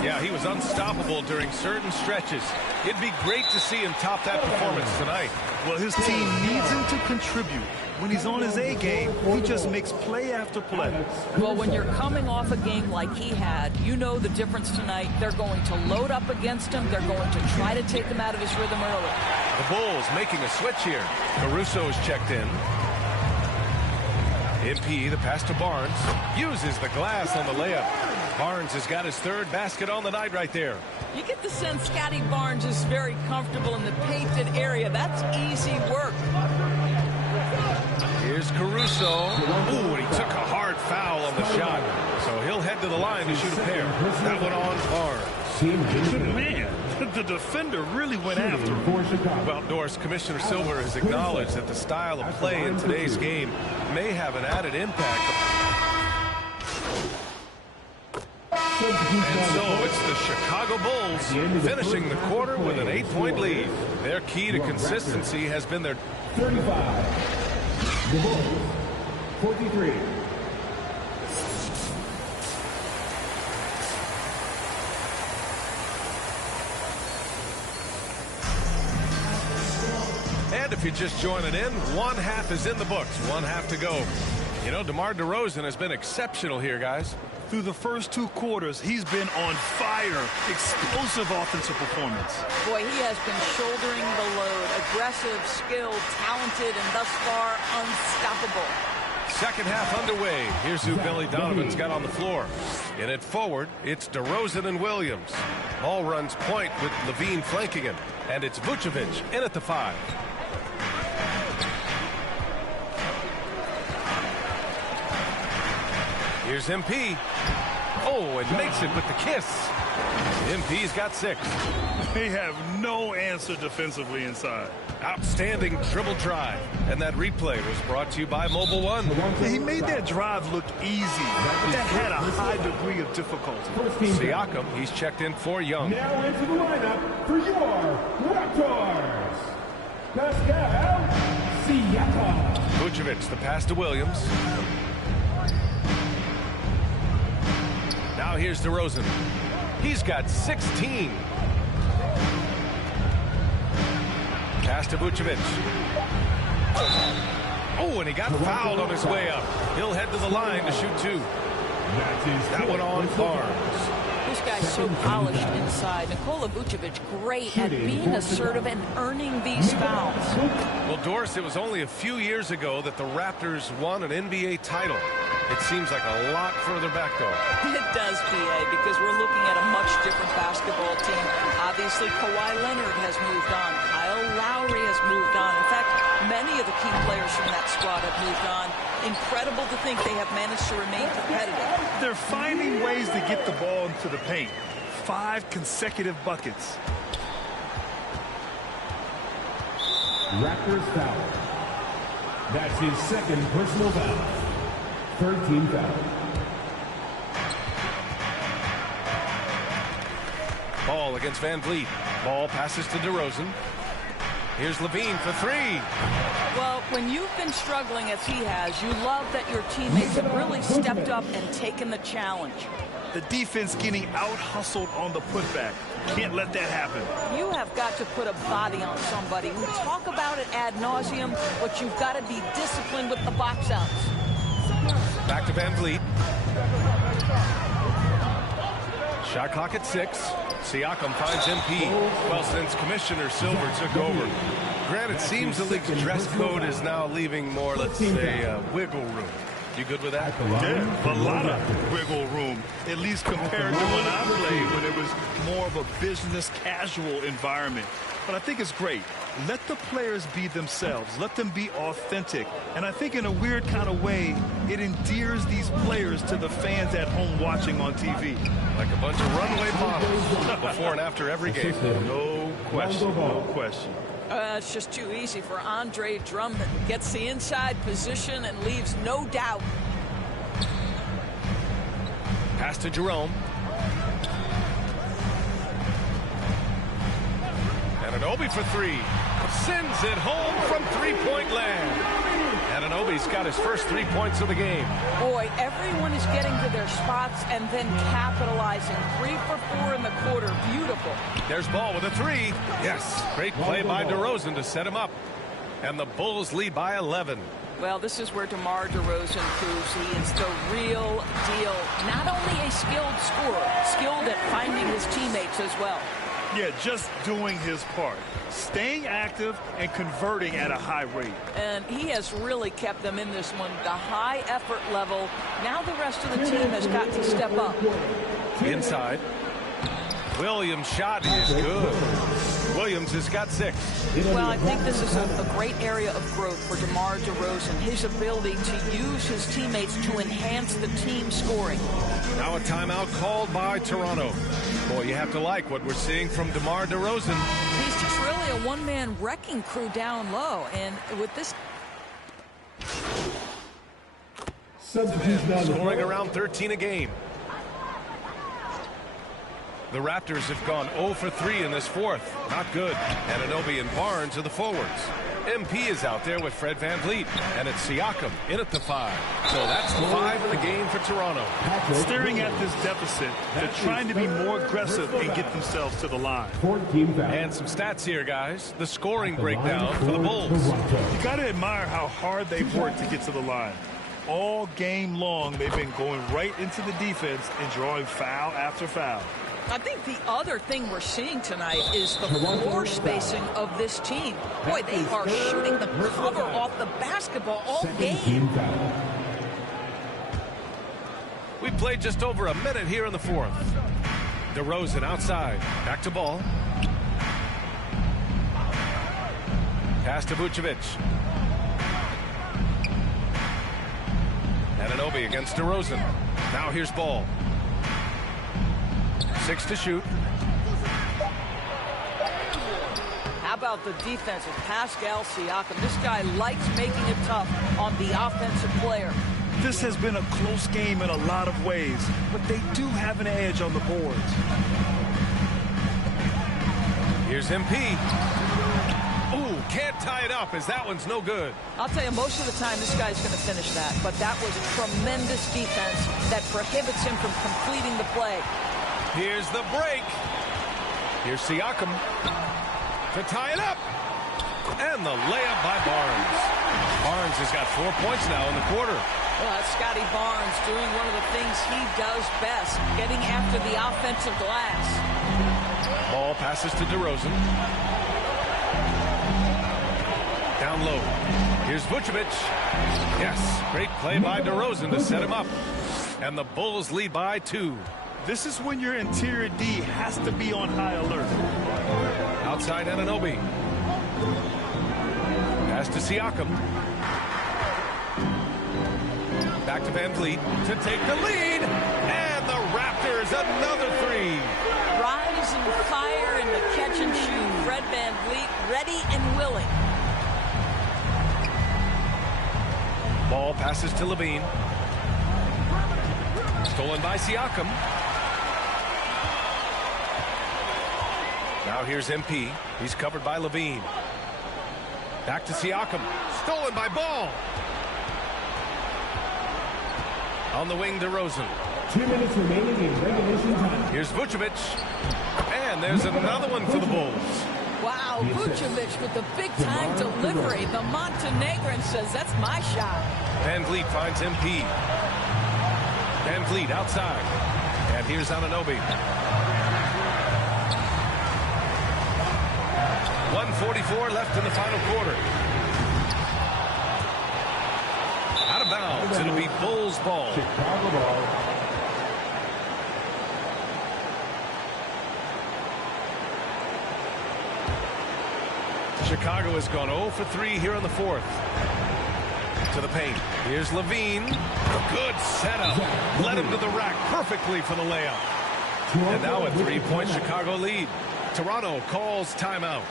Yeah, he was unstoppable during certain stretches. It'd be great to see him top that performance tonight. Well, his team needs him to contribute. When he's on his A game, he just makes play after play. Well, when you're coming off a game like he had, you know the difference tonight. They're going to load up against him. They're going to try to take him out of his rhythm early. The Bulls making a switch here. Caruso is checked in. MP, the pass to Barnes, uses the glass on the layup. Barnes has got his third basket on the night right there. You get the sense Scotty Barnes is very comfortable in the painted area. That's easy work. Here's Caruso. Ooh, and he took a hard foul on the shot. So he'll head to the line to shoot a pair. That one on Barnes. Man, the defender really went after him. Well, Doris, Commissioner Silver has acknowledged that the style of play in today's game may have an added impact. And so it's the Chicago Bulls finishing the quarter with an 8-point lead. Their key to consistency has been their 35. The Bulls, 43. And if you're just joining in, one half is in the books. One half to go. You know, DeMar DeRozan has been exceptional here, guys. Through the first 2 quarters, he's been on fire. Explosive offensive performance. Boy, he has been shouldering the load. Aggressive, skilled, talented, and thus far unstoppable. Second half underway. Here's who Billy Donovan's got on the floor. In it forward, it's DeRozan and Williams. Ball runs point with Levine flanking him. And it's Vucevic in at the 5. Here's MP. Oh, and makes it with the kiss. MP's got 6. They have no answer defensively inside. Outstanding dribble drive. And that replay was brought to you by Mobile One. He made that drive look easy, but that had a high degree of difficulty. Siakam, he's checked in for Young. Now into the lineup for your Raptors, Pascal Siakam. Vucevic, the pass to Williams. Now here's DeRozan. He's got 16. Pass to Vucevic. Oh, and he got fouled on his way up. He'll head to the line to shoot 2. That one on Barnes. This guy's so polished inside. Nikola Vucevic, great at being assertive and earning these fouls. Well, Doris, it was only a few years ago that the Raptors won an NBA title. It seems like a lot further back, though. It does, PA, because we're looking at a much different basketball team. Obviously, Kawhi Leonard has moved on. Kyle Lowry has moved on. In fact, many of the key players from that squad have moved on. Incredible to think they have managed to remain competitive. They're finding ways to get the ball into the paint. 5 consecutive buckets. Raptors foul. That's his second personal foul. 13 foul. Ball against Van Vliet. Ball passes to DeRozan. Here's Levine for 3. Well, when you've been struggling as he has, you love that your teammates have really stepped up and taken the challenge. The defense getting out-hustled on the putback. Can't let that happen. You have got to put a body on somebody. We talk about it ad nauseum, but you've got to be disciplined with the box outs. Back to Van Vliet. Shot clock at 6. Siakam finds MP. Well, since Commissioner Silver took over, granted, it seems the league's dress code is now leaving more, let's say, wiggle room. You good with that? Yeah, a lot of wiggle room, at least compared to when I played, when it was more of a business casual environment. But I think it's great. Let the players be themselves. Let them be authentic. And I think in a weird kind of way, it endears these players to the fans at home watching on TV. Like a bunch of runway models before and after every game. No question, no question. It's just too easy for Andre Drummond. Gets the inside position and leaves no doubt. Pass to Jerome. And Anunoby for 3. Sends it home from three-point land. And Anunoby's got his first 3 points of the game. Boy, everyone is getting to their spots and then capitalizing. 3 for 4 in the quarter. Beautiful. There's Ball with a 3. Yes, great play by DeRozan to set him up. And the Bulls lead by 11. Well, this is where DeMar DeRozan proves he is the real deal. Not only a skilled scorer, skilled at finding his teammates as well. Yeah, just doing his part. Staying active and converting at a high rate. And he has really kept them in this one. The high effort level. Now the rest of the team has got to step up. Inside. Williams' shot is good. Williams has got 6. Well, I think this is a great area of growth for DeMar DeRozan. His ability to use his teammates to enhance the team scoring. Now a timeout called by Toronto. Boy, you have to like what we're seeing from DeMar DeRozan. He's just really a one-man wrecking crew down low. And with this... Scoring around 13 a game. The Raptors have gone 0 for 3 in this fourth. Not good. Anunoby and Barnes are the forwards. MP is out there with Fred VanVleet. And it's Siakam in at the 5. So that's the 5 in the game for Toronto. Staring at this deficit, they're trying to be more aggressive and get themselves to the line. And some stats here, guys. The scoring breakdown for the Bulls. You got to admire how hard they've worked to get to the line. All game long, they've been going right into the defense and drawing foul after foul. I think the other thing we're seeing tonight is the floor spacing of this team. Boy, they are shooting the cover off the basketball all game. We played just over a minute here in the fourth. DeRozan outside. Back to Ball. Pass to Vucevic. Anunoby against DeRozan. Now here's Ball. 6 to shoot. How about the defense of Pascal Siakam? This guy likes making it tough on the offensive player. This has been a close game in a lot of ways, but they do have an edge on the boards. Here's MP. Ooh, can't tie it up as that one's no good. I'll tell you, most of the time this guy's going to finish that, but that was a tremendous defense that prohibits him from completing the play. Here's the break. Here's Siakam to tie it up. And the layup by Barnes. Barnes has got 4 points now in the quarter. Well, that's Scotty Barnes doing one of the things he does best, getting after the offensive glass. Ball passes to DeRozan. Down low. Here's Vucevic. Yes, great play by DeRozan to set him up. And the Bulls lead by 2. This is when your interior D has to be on high alert. Outside Anunoby. Pass to Siakam. Back to VanVleet to take the lead. And the Raptors another 3. Rising fire in the catch and shoot. Fred VanVleet ready and willing. Ball passes to Levine. Stolen by Siakam. Now here's MP. He's covered by Levine. Back to Siakam. Stolen by Ball. On the wing, DeRozan. 2 minutes remaining in regulation time. Here's Vucevic. And there's another one for the Bulls. Wow, Vucevic with the big-time delivery. The Montenegrin says, that's my shot. VanVleet finds MP. VanVleet outside. And here's Anunoby. 1:44 left in the final quarter. Out of bounds. It'll be Bulls ball. Chicago ball. Chicago has gone 0 for 3 here in the fourth. To the paint. Here's Levine. Good setup. Led him to the rack perfectly for the layup. And now a 3-point Chicago lead. Toronto calls timeout.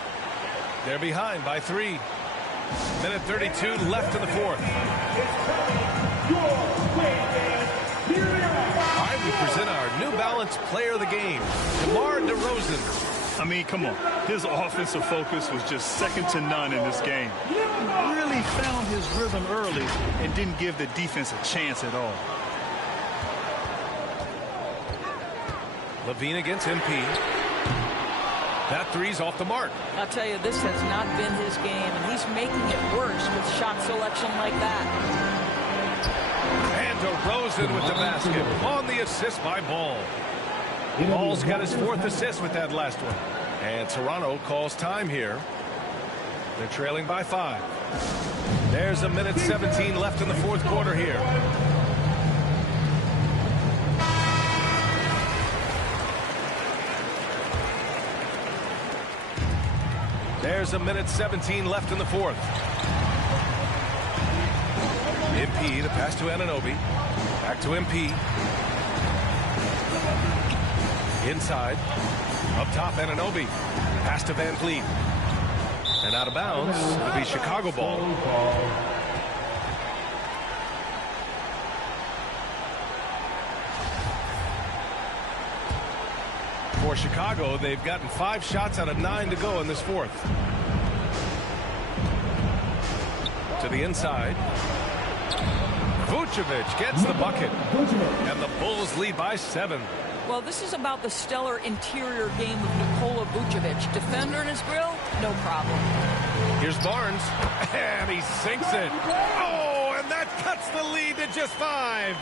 They're behind by 3. Minute 32 left in the fourth. All right, we present our New Balance player of the game, DeMar DeRozan. I mean, come on. His offensive focus was just second to none in this game. He really found his rhythm early and didn't give the defense a chance at all. Levine against MP. That three's off the mark. I'll tell you, this has not been his game, and he's making it worse with shot selection like that. And DeRozan with the basket on the assist by Ball. Ball's got his 4th assist with that last one. And Toronto calls time here. They're trailing by 5. There's a minute 17 left in the 4th quarter here. There's a minute 17 left in the 4th. MP, the pass to Anunoby. Back to MP. Inside. Up top, Anunoby. Pass to Van Vliet. And out of bounds. It'll be Chicago ball. For Chicago, they've gotten 5 shots out of 9 to go in this 4th. To the inside. Vucevic gets the bucket. And the Bulls lead by 7. Well, this is about the stellar interior game of Nikola Vucevic. Defender in his grill, no problem. Here's Barnes, and he sinks it. Oh, and that cuts the lead to just 5.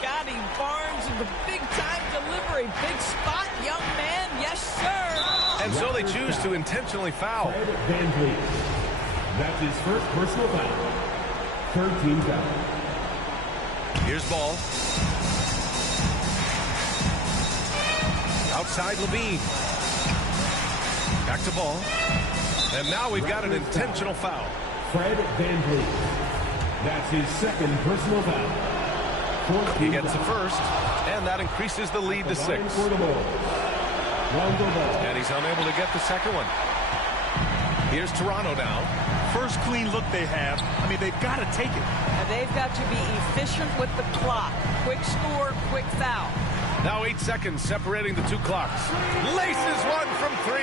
Scotty Barnes with the big-time delivery. Big spot, young man. Yes, sir. And so they choose to intentionally foul. Van Vliet. That's his first personal foul. 3rd team foul. Here's Ball. Outside Levine. Back to Ball. And now we've got an intentional foul. Fred Van Vliet. That's his 2nd personal foul. He gets the first, and that increases the lead to 6. And he's unable to get the second one. Here's Toronto now. First clean look they have. I mean, they've got to take it. And they've got to be efficient with the clock. Quick score, quick foul. Now 8 seconds separating the 2 clocks. Laces one from 3.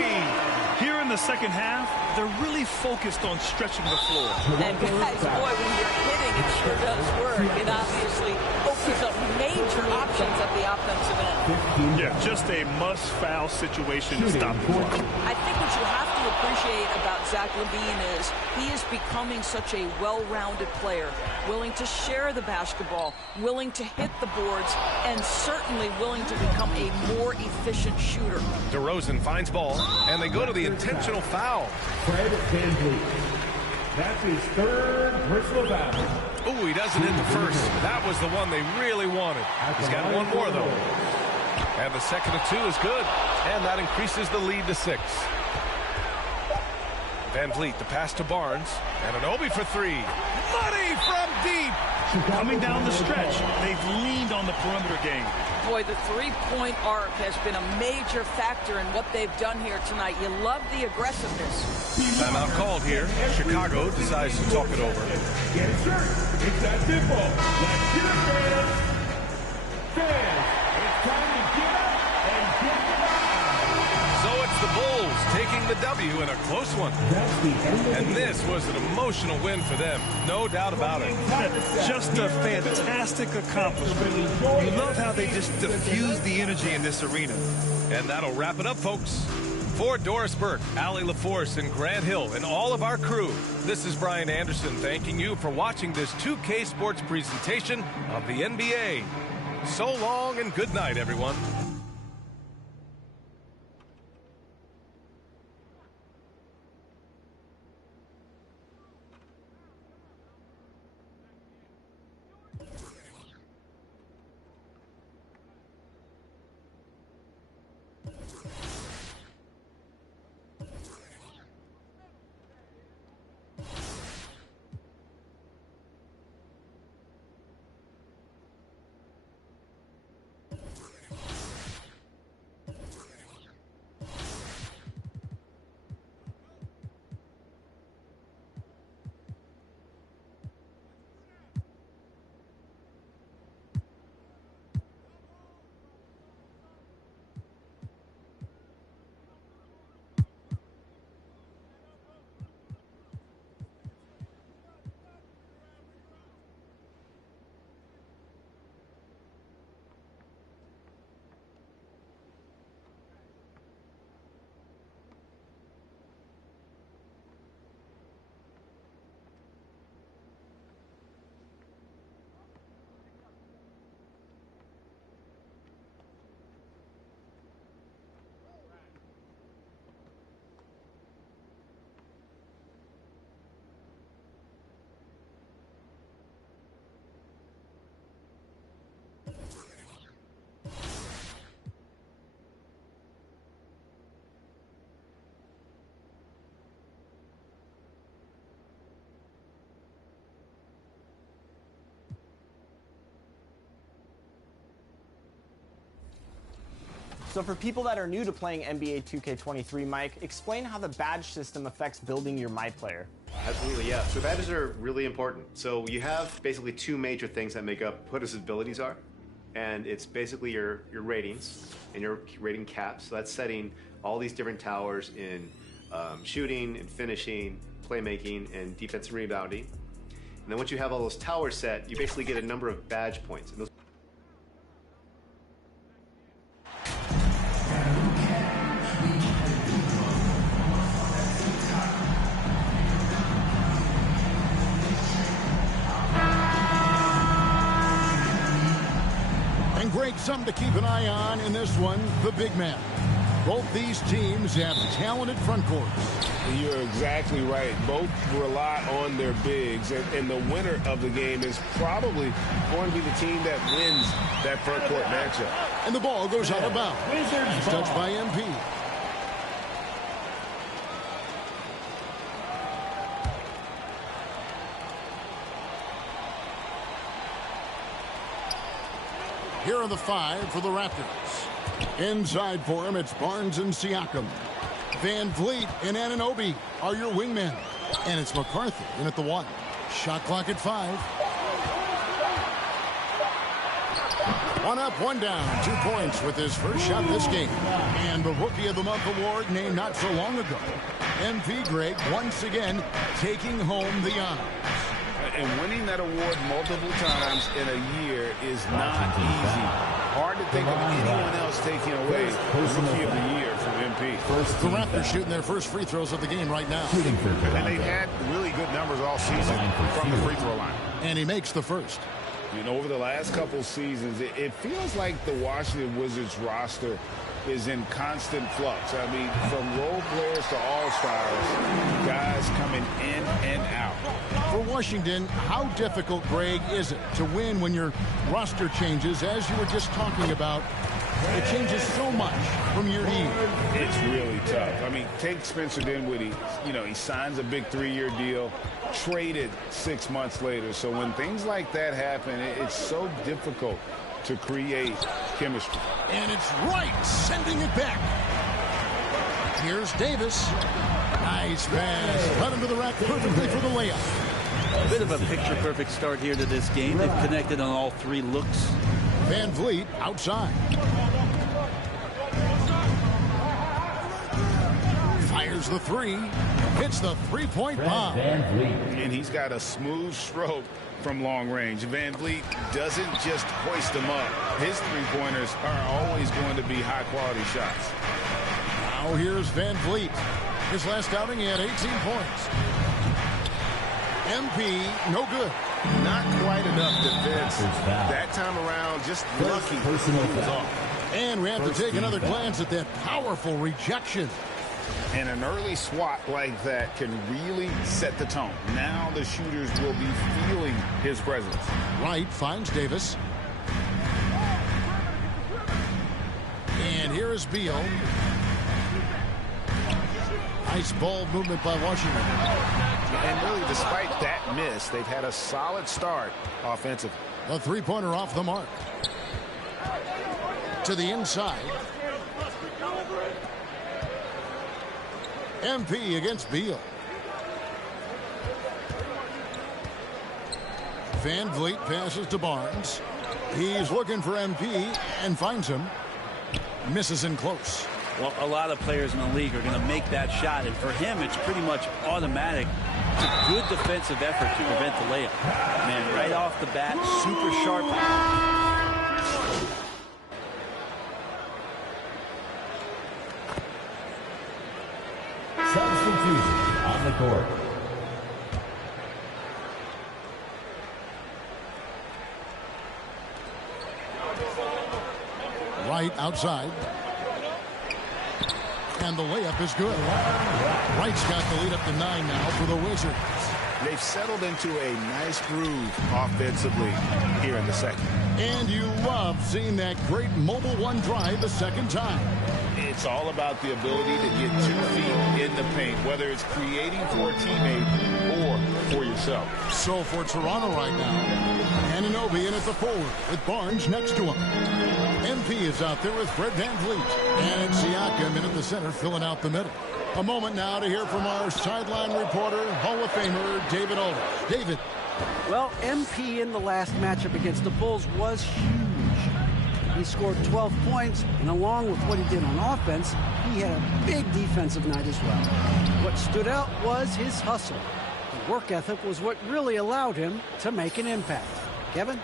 Here in the second half, they're really focused on stretching the floor. And guys, boy, when you're hitting, it sure does work. It obviously opens up major options at the offensive end. Yeah, just a must-foul situation to stop the clock. I think what you have to appreciate about Zach LaVine is he is becoming such a well-rounded player, willing to share the basketball, willing to hit the boards, and certainly willing to become a more efficient shooter. DeRozan finds Ball, and they go to the intentional foul. Fred Van Vliet. That's his 3rd personal foul. Ooh, he doesn't hit the first. That was the one they really wanted. He's got one more, though. And the second of 2 is good. And that increases the lead to 6. Van Vliet, the pass to Barnes. And Anunoby for 3. Money from deep. Coming down the stretch, they've leaned on the perimeter game. Boy, the three-point arc has been a major factor in what they've done here tonight. You love the aggressiveness. Timeout called here. Chicago decides to talk it over. Get it straight. It's that simple. Let's get it, fans. Fans, it's time to get up and get down. So it's the Bulls taking the W in a close one. And this was an emotional win for them. No doubt about it. Just a fantastic accomplishment. You love how they just diffuse the energy in this arena. And that'll wrap it up, folks. For Doris Burke, Allie LaForce, and Grant Hill, and all of our crew, this is Brian Anderson thanking you for watching this 2K Sports presentation of the NBA. So long and good night, everyone. So for people that are new to playing NBA 2K23, Mike, explain how the badge system affects building your My Player. Absolutely, yeah. So badges are really important. So you have basically two major things that make up what his abilities are. And it's basically your ratings and your rating caps. So that's setting all these different towers in shooting and finishing, playmaking, and defensive rebounding. And then once you have all those towers set, you basically get a number of badge points. And those Greg, something to keep an eye on in this one, the big man. Both these teams have talented front courts. You're exactly right. Both rely on their bigs, and the winner of the game is probably going to be the team that wins that front court matchup. And the ball goes out of bounds. It's touched by MP. Here are the 5 for the Raptors. Inside for him, it's Barnes and Siakam. Van Vliet and Anunoby are your wingmen. And it's McCarthy in at the 1. Shot clock at 5. 1 up, 1 down. 2 points with his first shot this game. And the Rookie of the Month award named not so long ago. MP Greg once again taking home the honors. And winning that award multiple times in a year is not easy. Hard to think of anyone else taking away Rookie of the Year from MP. The Raptors shooting their first free throws of the game right now. And they've had really good numbers all season from the free throw line. And he makes the first. You know, over the last couple seasons, it feels like the Washington Wizards roster is in constant flux. I mean, from role players to all-stars, guys coming in and out. For Washington, how difficult, Greg, is it to win when your roster changes, as you were just talking about? It changes so much from year to year. It's really tough. I mean, take Spencer Dinwiddie. You know, he signs a big 3-year deal, traded 6 months later. So when things like that happen, it's so difficult to create chemistry. And it's Wright sending it back. Here's Davis. Nice pass. Cut into the rack perfectly for the layup. A bit of a picture-perfect start here to this game. They've connected on all 3 looks. Van Vliet outside. Fires the 3. Hits the 3-point bomb. And he's got a smooth stroke from long range. Van Vliet doesn't just hoist them up. His 3-pointers are always going to be high-quality shots. Now here's Van Vliet. His last outing, he had 18 points. MP, no good. Not quite enough defense that time around. Just lucky. And we have to take another glance at that powerful rejection. And an early swat like that can really set the tone. Now the shooters will be feeling his presence. Wright finds Davis. And here is Beal. Nice ball movement by Washington. And really, despite that miss, they've had a solid start offensively. A 3-pointer off the mark. To the inside. MP against Beal. Van Vliet passes to Barnes. He's looking for MP and finds him. Misses in close. Well, a lot of players in the league are going to make that shot, and for him, it's pretty much automatic. It's a good defensive effort to prevent the layup. Man, right off the bat, super sharp. Substitution on the court. Wright outside. And the layup is good. Wright's got the lead up to 9 now for the Wizards. They've settled into a nice groove offensively here in the second. And you love seeing that great mobile 1 drive the second time. It's all about the ability to get 2 feet in the paint, whether it's creating for a teammate or for yourself. So for Toronto right now, Anunoby in at the forward with Barnes next to him. MP is out there with Fred VanVleet. And Siakam in at the center, filling out the middle. A moment now to hear from our sideline reporter, Hall of Famer David Alder. David. Well, MP in the last matchup against the Bulls was huge. He scored 12 points, and along with what he did on offense, he had a big defensive night as well. What stood out was his hustle. The work ethic was what really allowed him to make an impact. Kevin?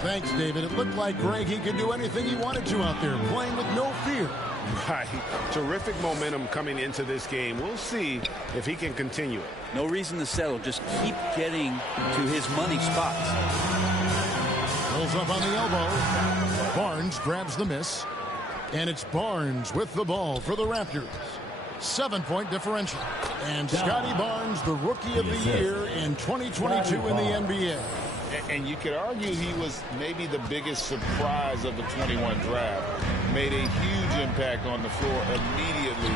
Thanks, David. It looked like Greg, he could do anything he wanted to out there, playing with no fear. Right. Terrific momentum coming into this game. We'll see if he can continue it. No reason to settle. Just keep getting to his money spots. Pulls up on the elbow. Barnes grabs the miss. And it's Barnes with the ball for the Raptors. 7-point differential. And Scotty Barnes, the Rookie of the Year in 2022 in the NBA. And you could argue he was maybe the biggest surprise of the 21 draft. Made a huge impact on the floor immediately.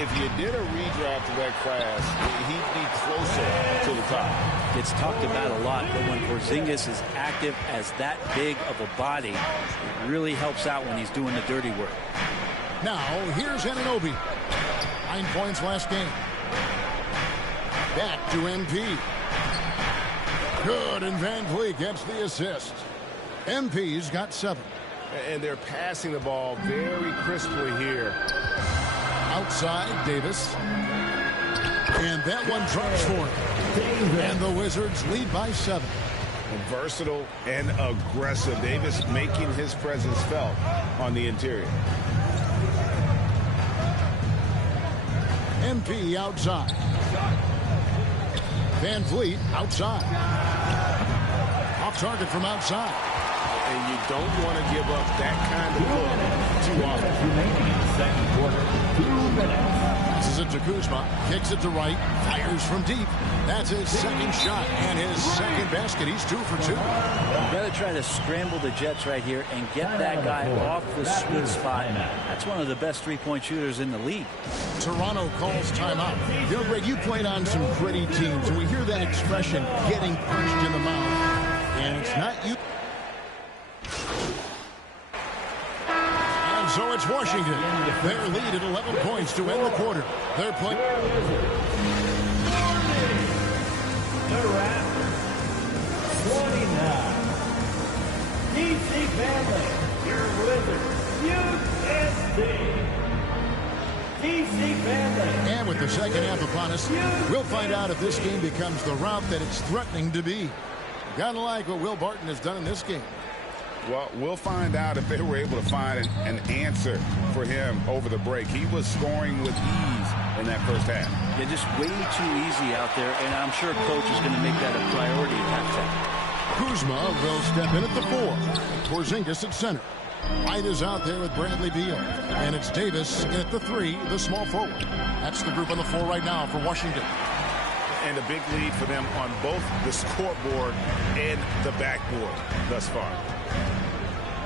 If you did a redraft of that class, he'd be closer to the top. Gets talked about a lot, but when Porzingis is active as that big of a body, it really helps out when he's doing the dirty work. Now, here's Anunoby. 9 points last game. Back to MP. Good, and VanVleet gets the assist. MP's got 7. And they're passing the ball very crisply here. Outside, Davis. And that one drops for him. And the Wizards lead by 7. Versatile and aggressive. Davis making his presence felt on the interior. MP outside. VanVleet outside. Off target from outside. And you don't want to give up that kind of look too often. Remaining in the second quarter. 2 minutes. Passes it to Kuzma. Kicks it to right. Fires from deep. That's his second shot and his second basket. He's 2 for 2. You'd rather try to scramble the Jets right here and get that guy off the sweet spot. That's one of the best three-point shooters in the league. Toronto calls timeout. You know, Greg, you played on some gritty teams, and we hear that expression, getting punched in the mouth. And it's not you. And so it's Washington. Their lead at 11 points to end the quarter. They're playing. The Raptors, 29. DC Family, your Wizards, USC. DC Family. And with the second half upon us, we'll find out if this game becomes the rout that it's threatening to be. Gotta like what Will Barton has done in this game. Well, we'll find out if they were able to find an answer for him over the break. He was scoring with ease in that first half. Yeah, just way too easy out there, and I'm sure coach is going to make that a priority at halftime. Kuzma will step in at the 4. Porzingis at center. White is out there with Bradley Beal. And it's Davis in at the 3, the small forward. That's the group on the floor right now for Washington. And a big lead for them on both the scoreboard and the backboard thus far.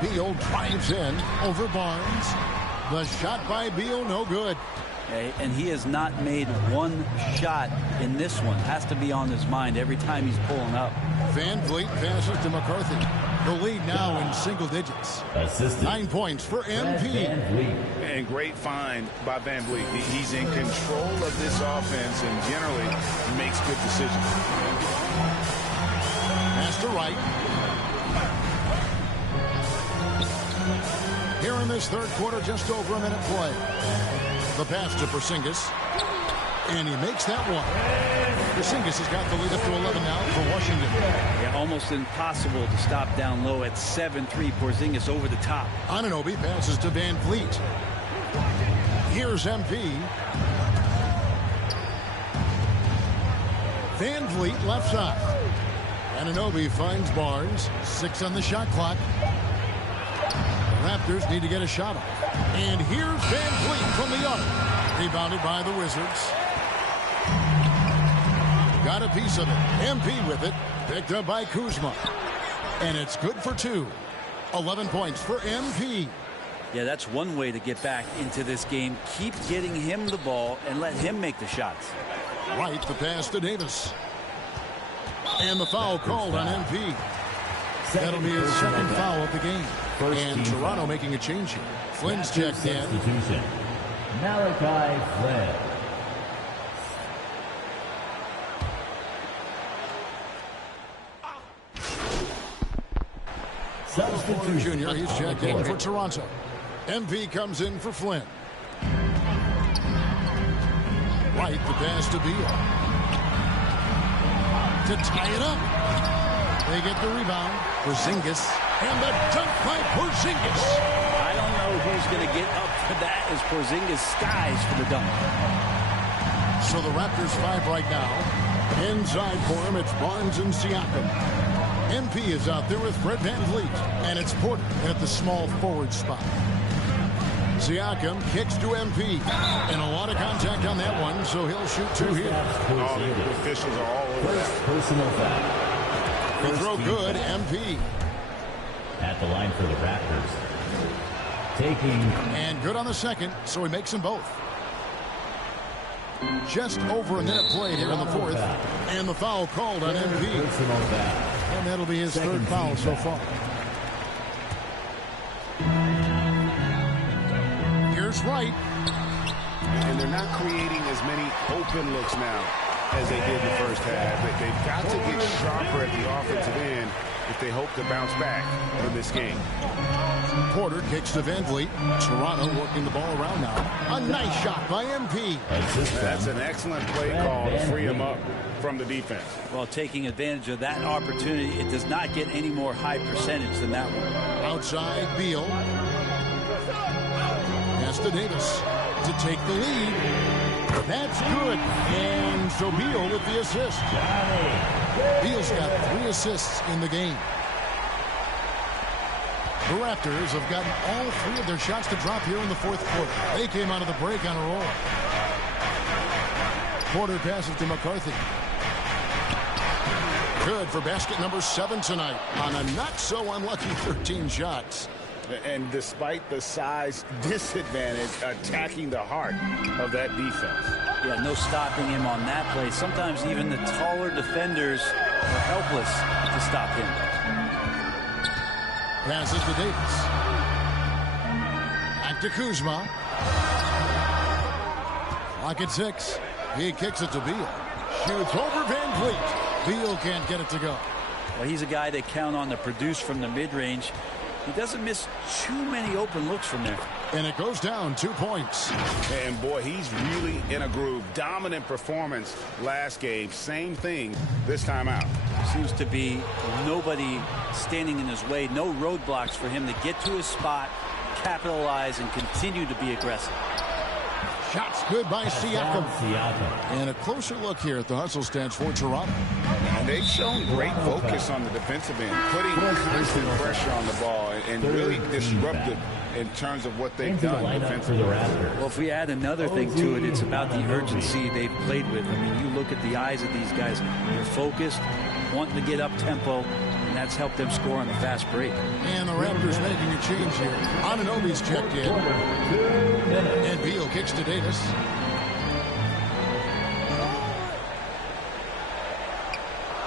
Beal drives in over Barnes. The shot by Beal, no good. Okay, and he has not made one shot in this one. Has to be on his mind every time he's pulling up. VanVleet passes to McCarthy. The lead now in single digits. 9 points for MP. And great find by VanVleet. He's in control of this offense and generally makes good decisions. Pass to Wright. Here in this third quarter, just over a minute play. The pass to Porzingis. And he makes that one. Porzingis has got the lead up to 11 now for Washington. Yeah, almost impossible to stop down low at 7-3. Porzingis over the top. Anunoby passes to VanVleet. Here's MP. VanVleet left side. Anunoby finds Barnes. 6 on the shot clock. The Raptors need to get a shot off. And here's VanVleet from the arc. Rebounded by the Wizards. Got a piece of it. MP with it. Picked up by Kuzma. And it's good for 2. 11 points for MP. Yeah, that's one way to get back into this game. Keep getting him the ball and let him make the shots. Right, the pass to Davis. And the foul called on MP. That'll be his second foul of the game. And Toronto making a change here. Flynn's checked in. Substitution. Malachi Flynn. Jr., he's checked in for Toronto. MP comes in for Flynn. Right, the pass to Beal. To tie it up. They get the rebound. Porzingis. And the dunk by Porzingis. I don't know who's going to get up for that as Porzingis skies for the dunk. So the Raptors 5 right now. Inside for him, it's Barnes and Siakam. MP is out there with Fred VanVleet. And it's Porter at the small forward spot. Siakam kicks to MP. And a lot of contact on that one, so he'll shoot 2 here. All the officials are all over that. Personal foul. Free throw good, MP. At the line for the Raptors. Taking. And good on the second, so he makes them both. Just over a minute played here in the fourth. And the foul called on MP. And that'll be his third foul so far. Here's Wright. And they're not creating as many open looks now as they did in the first half. But they've got to get sharper at the offensive end if they hope to bounce back in this game. Porter kicks to VanVleet. Toronto working the ball around now. A nice shot by MP. That's an excellent play call to free him up from the defense. Well, taking advantage of that opportunity, it does not get any more high percentage than that one. Outside, Beal. Pass to Davis to take the lead. That's good. And so Beal with the assist. Beal's got 3 assists in the game. The Raptors have gotten all 3 of their shots to drop here in the fourth quarter. They came out of the break on a roll. Porter passes to McCarthy. Good for basket number 7 tonight on a not-so-unlucky 13 shots. And despite the size disadvantage, attacking the heart of that defense. Yeah, no stopping him on that play. Sometimes even the taller defenders are helpless to stop him. Passes to Davis. Back to Kuzma. Clock at 6. He kicks it to Beal. Shoots over VanVleet. Beal can't get it to go. Well, he's a guy they count on to produce from the mid-range. He doesn't miss too many open looks from there. And it goes down 2 points. And boy, he's really in a groove. Dominant performance last game. Same thing this time out. Seems to be nobody standing in his way. No roadblocks for him to get to his spot, capitalize, and continue to be aggressive. Shots good by Siakam. And a closer look here at the hustle stats for Toronto. And they've shown great focus on the defensive end, putting constant pressure on the ball and really disruptive in terms of what they've done defensively. Well, if we add another thing to it, it's about the urgency they've played with. I mean, you look at the eyes of these guys. They're focused, wanting to get up tempo, and that's helped them score on the fast break. And the Raptors making a change here. Anunoby's checked in. And Beal kicks to Davis.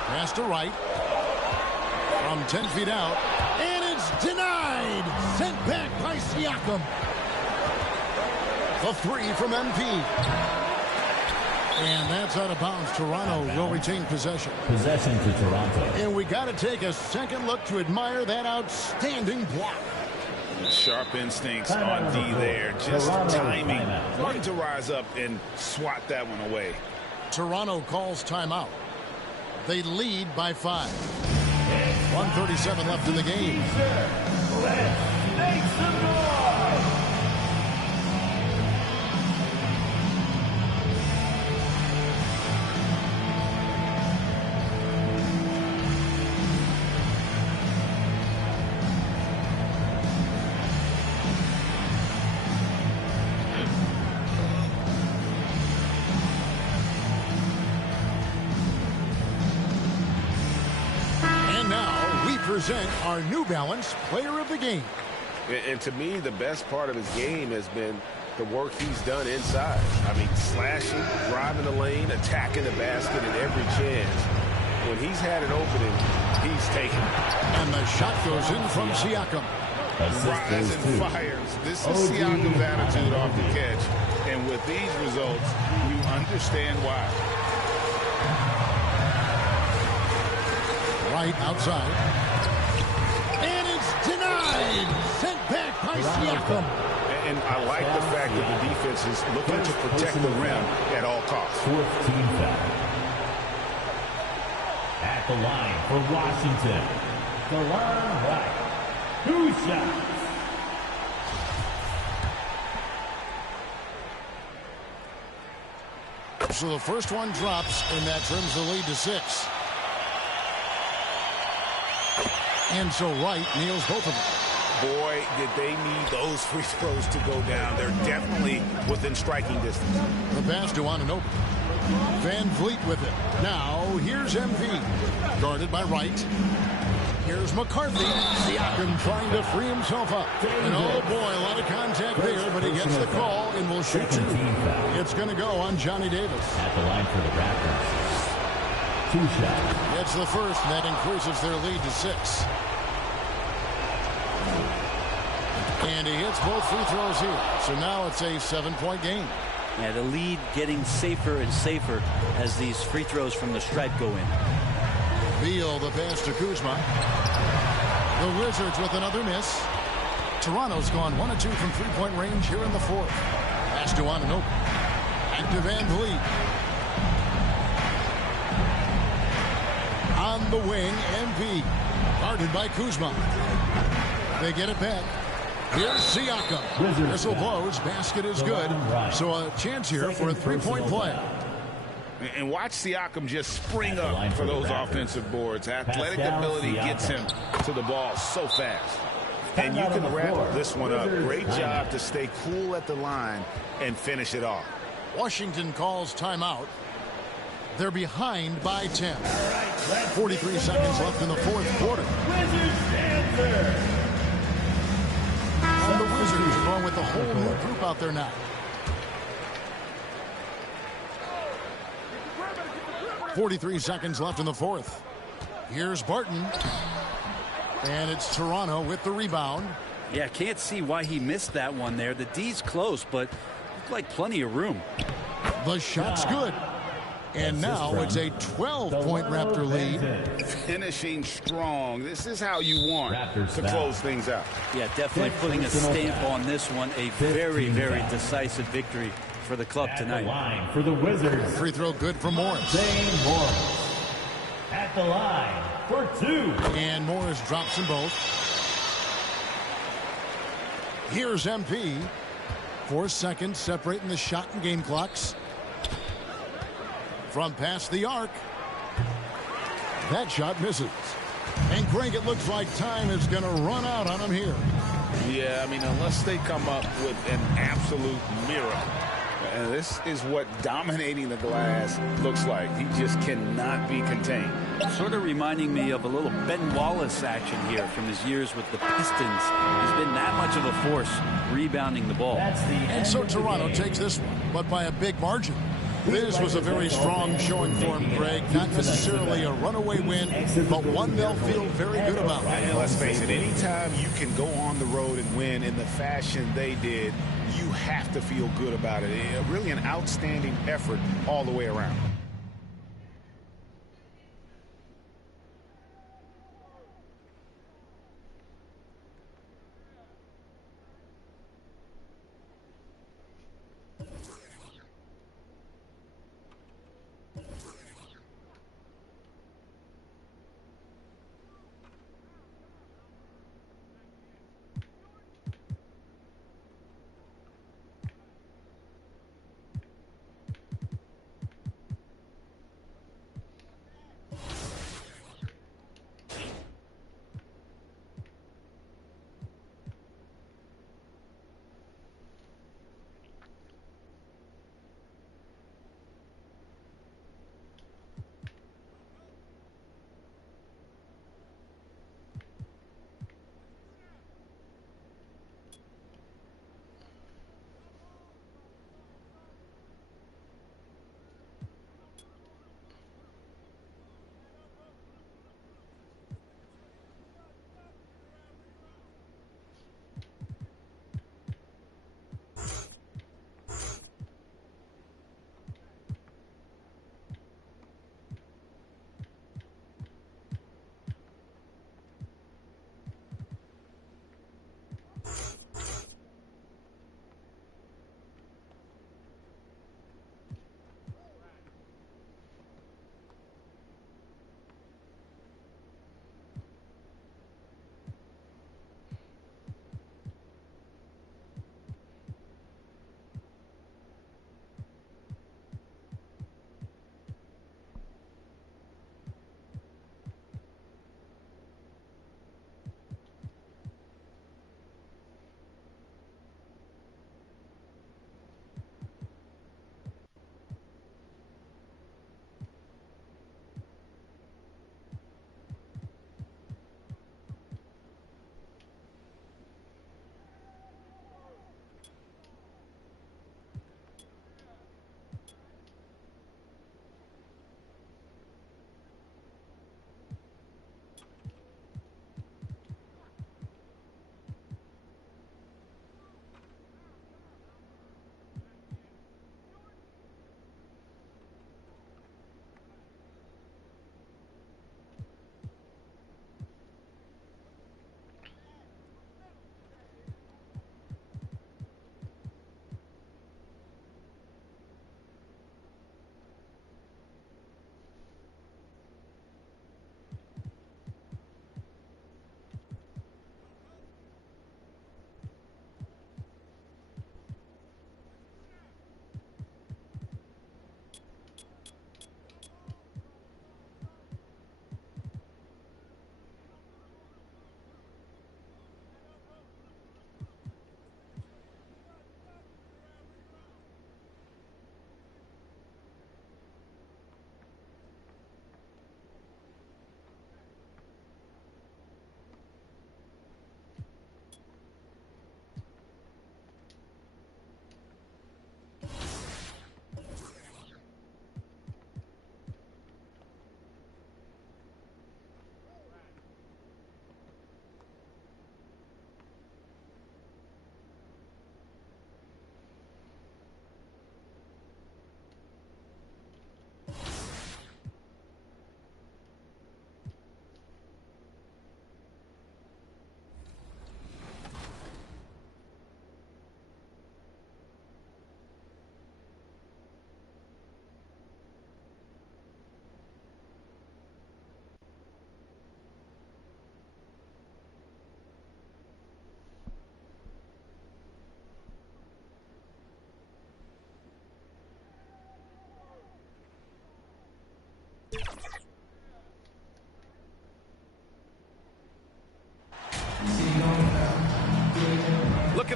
Pass to Wright. From 10 feet out. And it's denied. Sent back by Siakam. The 3 from MP. And that's out of bounds. Toronto will retain possession. Possession to Toronto. And we got to take a second look to admire that outstanding block. Sharp instincts on D there. Just timing. Wanting to rise up and swat that one away. Toronto calls timeout. They lead by 5. 1:37 left in the game. Present our New Balance Player of the Game. And to me, the best part of his game has been the work he's done inside. I mean, slashing, driving the lane, attacking the basket at every chance. When he's had an opening, he's taken it. And the shot goes in from Siakam. Rise and fires. This is Siakam's attitude off the catch. And with these results, you understand why. Right outside. And it's denied. Sent back by Siakam. And I like the fact that the defense is looking to protect the rim at all costs. 14 foul. At the line for Washington, Delon Wright. 2 shots. So the first one drops, and that trims the lead to 6. And so Wright nails both of them. Boy, did they need those free throws to go down. They're definitely within striking distance. The pass to Anunoby. Van Vliet with it. Now, here's MP. Guarded by Wright. Here's McCarthy. Siakam trying to free himself up. And oh boy, a lot of contact there, but he gets the call and will shoot 2. It's going to go on Johnny Davis. At the line for the Raptors. 2 shots. It's the first, and that increases their lead to 6. And he hits both free throws here. So now it's a 7-point game. Yeah, the lead getting safer and safer as these free throws from the stripe go in. Beal, the pass to Kuzma. The Wizards with another miss. Toronto's gone 1 of 2 from three-point range here in the 4th. Pass to Anunoby. Back to Van Vliet. On the wing, MP. Guarded by Kuzma. They get it back. Here's Siakam. Whistle blows. Basket is good. So a chance here for a 3-point play. And watch Siakam just spring up for those offensive boards. Athletic ability gets him to the ball so fast. And you can wrap this one up. Great job to stay cool at the line and finish it off. Washington calls timeout. They're behind by 10. 43 seconds left in the 4th quarter. And the Wizards going with the whole new group out there now. .43 seconds left in the 4th. Here's Barton. And it's Toronto with the rebound. Yeah, can't see why he missed that one there. The D's close, but looked like plenty of room. The shot's good. And now it's a 12-point Raptor lead. Finishing strong. This is how you want to close things out. Yeah, definitely putting a stamp on this one. A very, very decisive victory for the club tonight. Line for the Wizards. Free throw good for Morris. Zane Morris. At the line for 2. And Morris drops them both. Here's MP. 4 seconds separating the shot and game clocks. From past the arc. That shot misses. And Greg, it looks like time is going to run out on him here. Yeah, I mean, unless they come up with an absolute miracle. And this is what dominating the glass looks like. He just cannot be contained. Sort of reminding me of a little Ben Wallace action here from his years with the Pistons. He's been that much of a force rebounding the ball. And so Toronto takes this one, but by a big margin. This was a very strong showing for him, Greg. Not necessarily a runaway win, but one they'll feel very good about. And let's face it, anytime you can go on the road and win in the fashion they did, you have to feel good about it. Really an outstanding effort all the way around.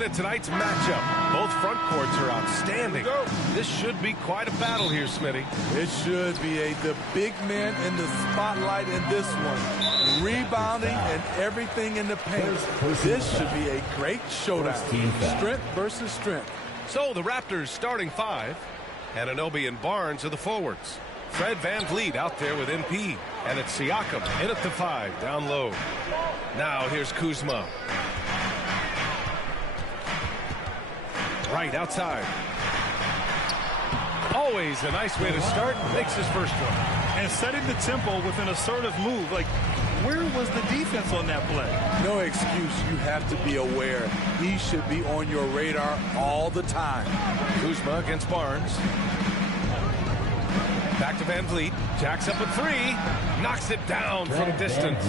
into tonight's matchup. Both front courts are outstanding. This should be quite a battle here, Smitty. It should be the big men in the spotlight in this one. Rebounding and everything in the paint. This should be a great showdown. Strength versus strength. So the Raptors starting five. Anunoby and Barnes are the forwards. Fred VanVleet out there with MP. And it's Siakam in at the 5, down low. Now here's Kuzma. Right outside. Always a nice way to start. Makes his first one. And setting the tempo with an assertive move. Like, where was the defense on that play? No excuse. You have to be aware. He should be on your radar all the time. Kuzma against Barnes. Back to VanVleet. Jacks up a 3. Knocks it down from distance.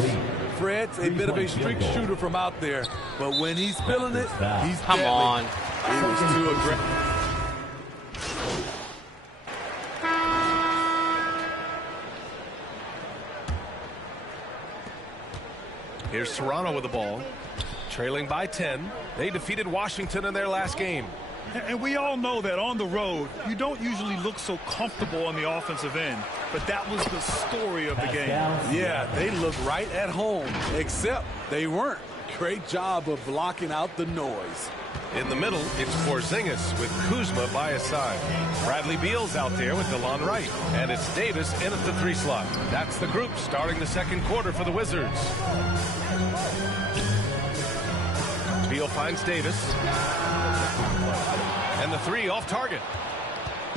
Fred's a bit of a streak shooter from out there. But when he's feeling it, he's Come deadly. on. He was too aggressive. Here's Toronto with the ball. Trailing by 10. They defeated Washington in their last game. And we all know that on the road, you don't usually look so comfortable on the offensive end. But that was the story of the game. Yeah, they looked right at home, except they weren't. Great job of blocking out the noise. In the middle, it's Porzingis with Kuzma by his side. Bradley Beal's out there with DeLon Wright. And it's Davis in at the 3 slot. That's the group starting the second quarter for the Wizards. Beal finds Davis. And the 3 off target.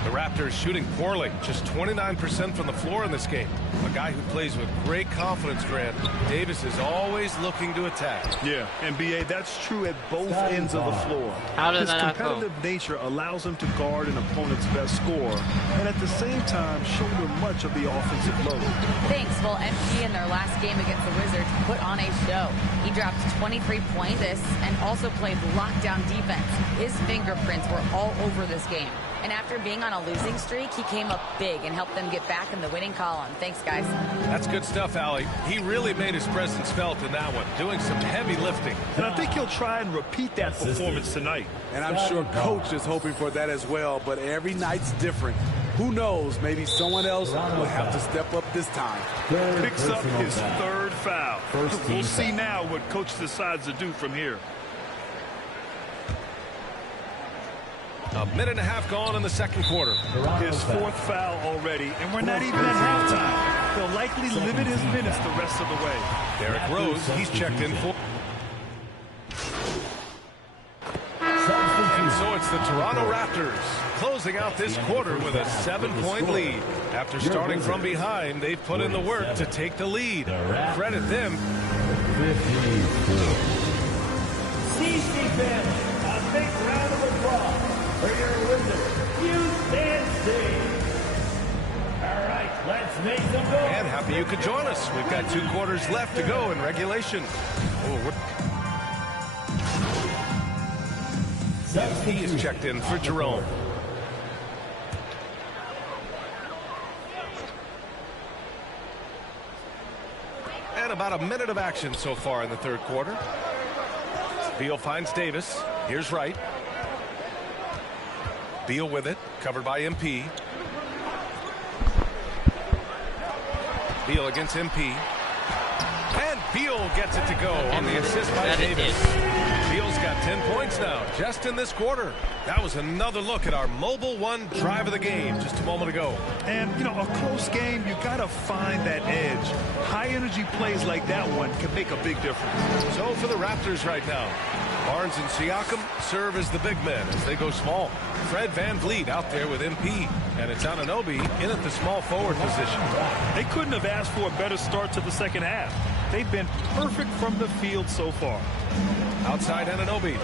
The Raptors shooting poorly, just 29% from the floor in this game. A guy who plays with great confidence, Grant. Davis is always looking to attack. Yeah, and B.A., that's true at both ends of the floor. How did His that not go? competitive nature allows him to guard an opponent's best scorer and at the same time shoulder much of the offensive load. Thanks. Well, MP in their last game against the Wizards put on a show. He dropped 23 points and also played lockdown defense. His fingerprints were all over this game. And after being on a losing streak, he came up big and helped them get back in the winning column. Thanks, guys. That's good stuff, Allie. He really made his presence felt in that one, doing some heavy lifting. And I think he'll try and repeat that performance tonight. And I'm sure Coach is hoping for that as well, but every night's different. Who knows, maybe someone else will have to step up this time. Picks up his 3rd foul. We'll see now what Coach decides to do from here. A minute and a half gone in the second quarter. His 4th foul already, and we're not even at halftime. They'll likely limit his minutes the rest of the way. Derrick Rose, he's checked in for. And so it's the Toronto Raptors closing out this quarter with a 7-point lead. After starting from behind, they've put in the work to take the lead. Credit them. CC fans, a big round of applause for your Wizards. UNC. All right, let's make some goals. And happy you could join us. We've got 2 quarters left to go in regulation. He is checked in for Jerome. And about a minute of action so far in the third quarter. Beal finds Davis. Here's Wright. Beal with it, covered by MP. Beal against MP. And Beal gets it to go on the assist by Davis. Beal's got 10 points now, just in this quarter. That was another look at our Mobile One drive of the game just a moment ago. And, you know, a close game, you got to find that edge. High-energy plays like that one can make a big difference. So for the Raptors right now, Barnes and Siakam serve as the big men as they go small. Fred VanVleet out there with MP, and it's Anunoby in at the small forward position. They couldn't have asked for a better start to the second half. They've been perfect from the field so far. Outside Anunoby.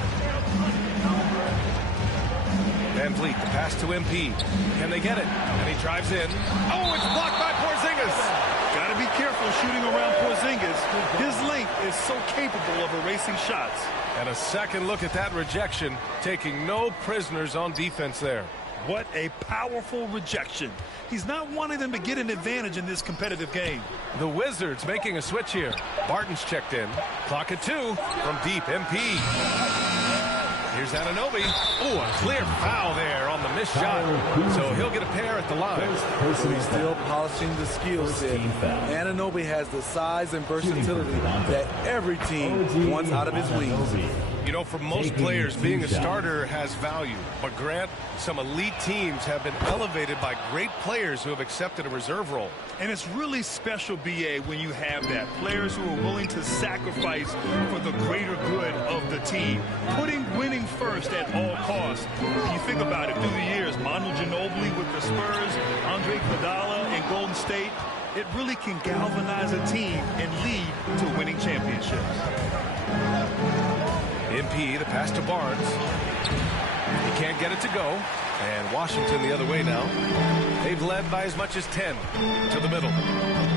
VanVleet, the pass to MP. Can they get it? And he drives in. Oh, it's blocked by Porzingis. Got to be careful shooting around Porzingis. His length is so capable of erasing shots. And a second look at that rejection, taking no prisoners on defense there. What a powerful rejection. He's not wanting them to get an advantage in this competitive game. The Wizards making a switch here. Barton's checked in. Clock at 2 from deep. MP. Here's Anunoby. Oh, a clear foul there on the missed shot. So he'll get a pair at the line. So he's still polishing the skill set. Anunoby has the size and versatility that every team wants out of his wings. You know, for most players, being a starter has value. But Grant, some elite teams have been elevated by great players who have accepted a reserve role. And it's really special, B.A., when you have that. Players who are willing to sacrifice for the greater good of the team. Putting winning first at all costs. When you think about it, through the years, Manu Ginobili with the Spurs, Andre Iguodala in Golden State, it really can galvanize a team and lead to winning championships. MP, the pass to Barnes. He can't get it to go. And Washington the other way now. They've led by as much as 10 to the middle.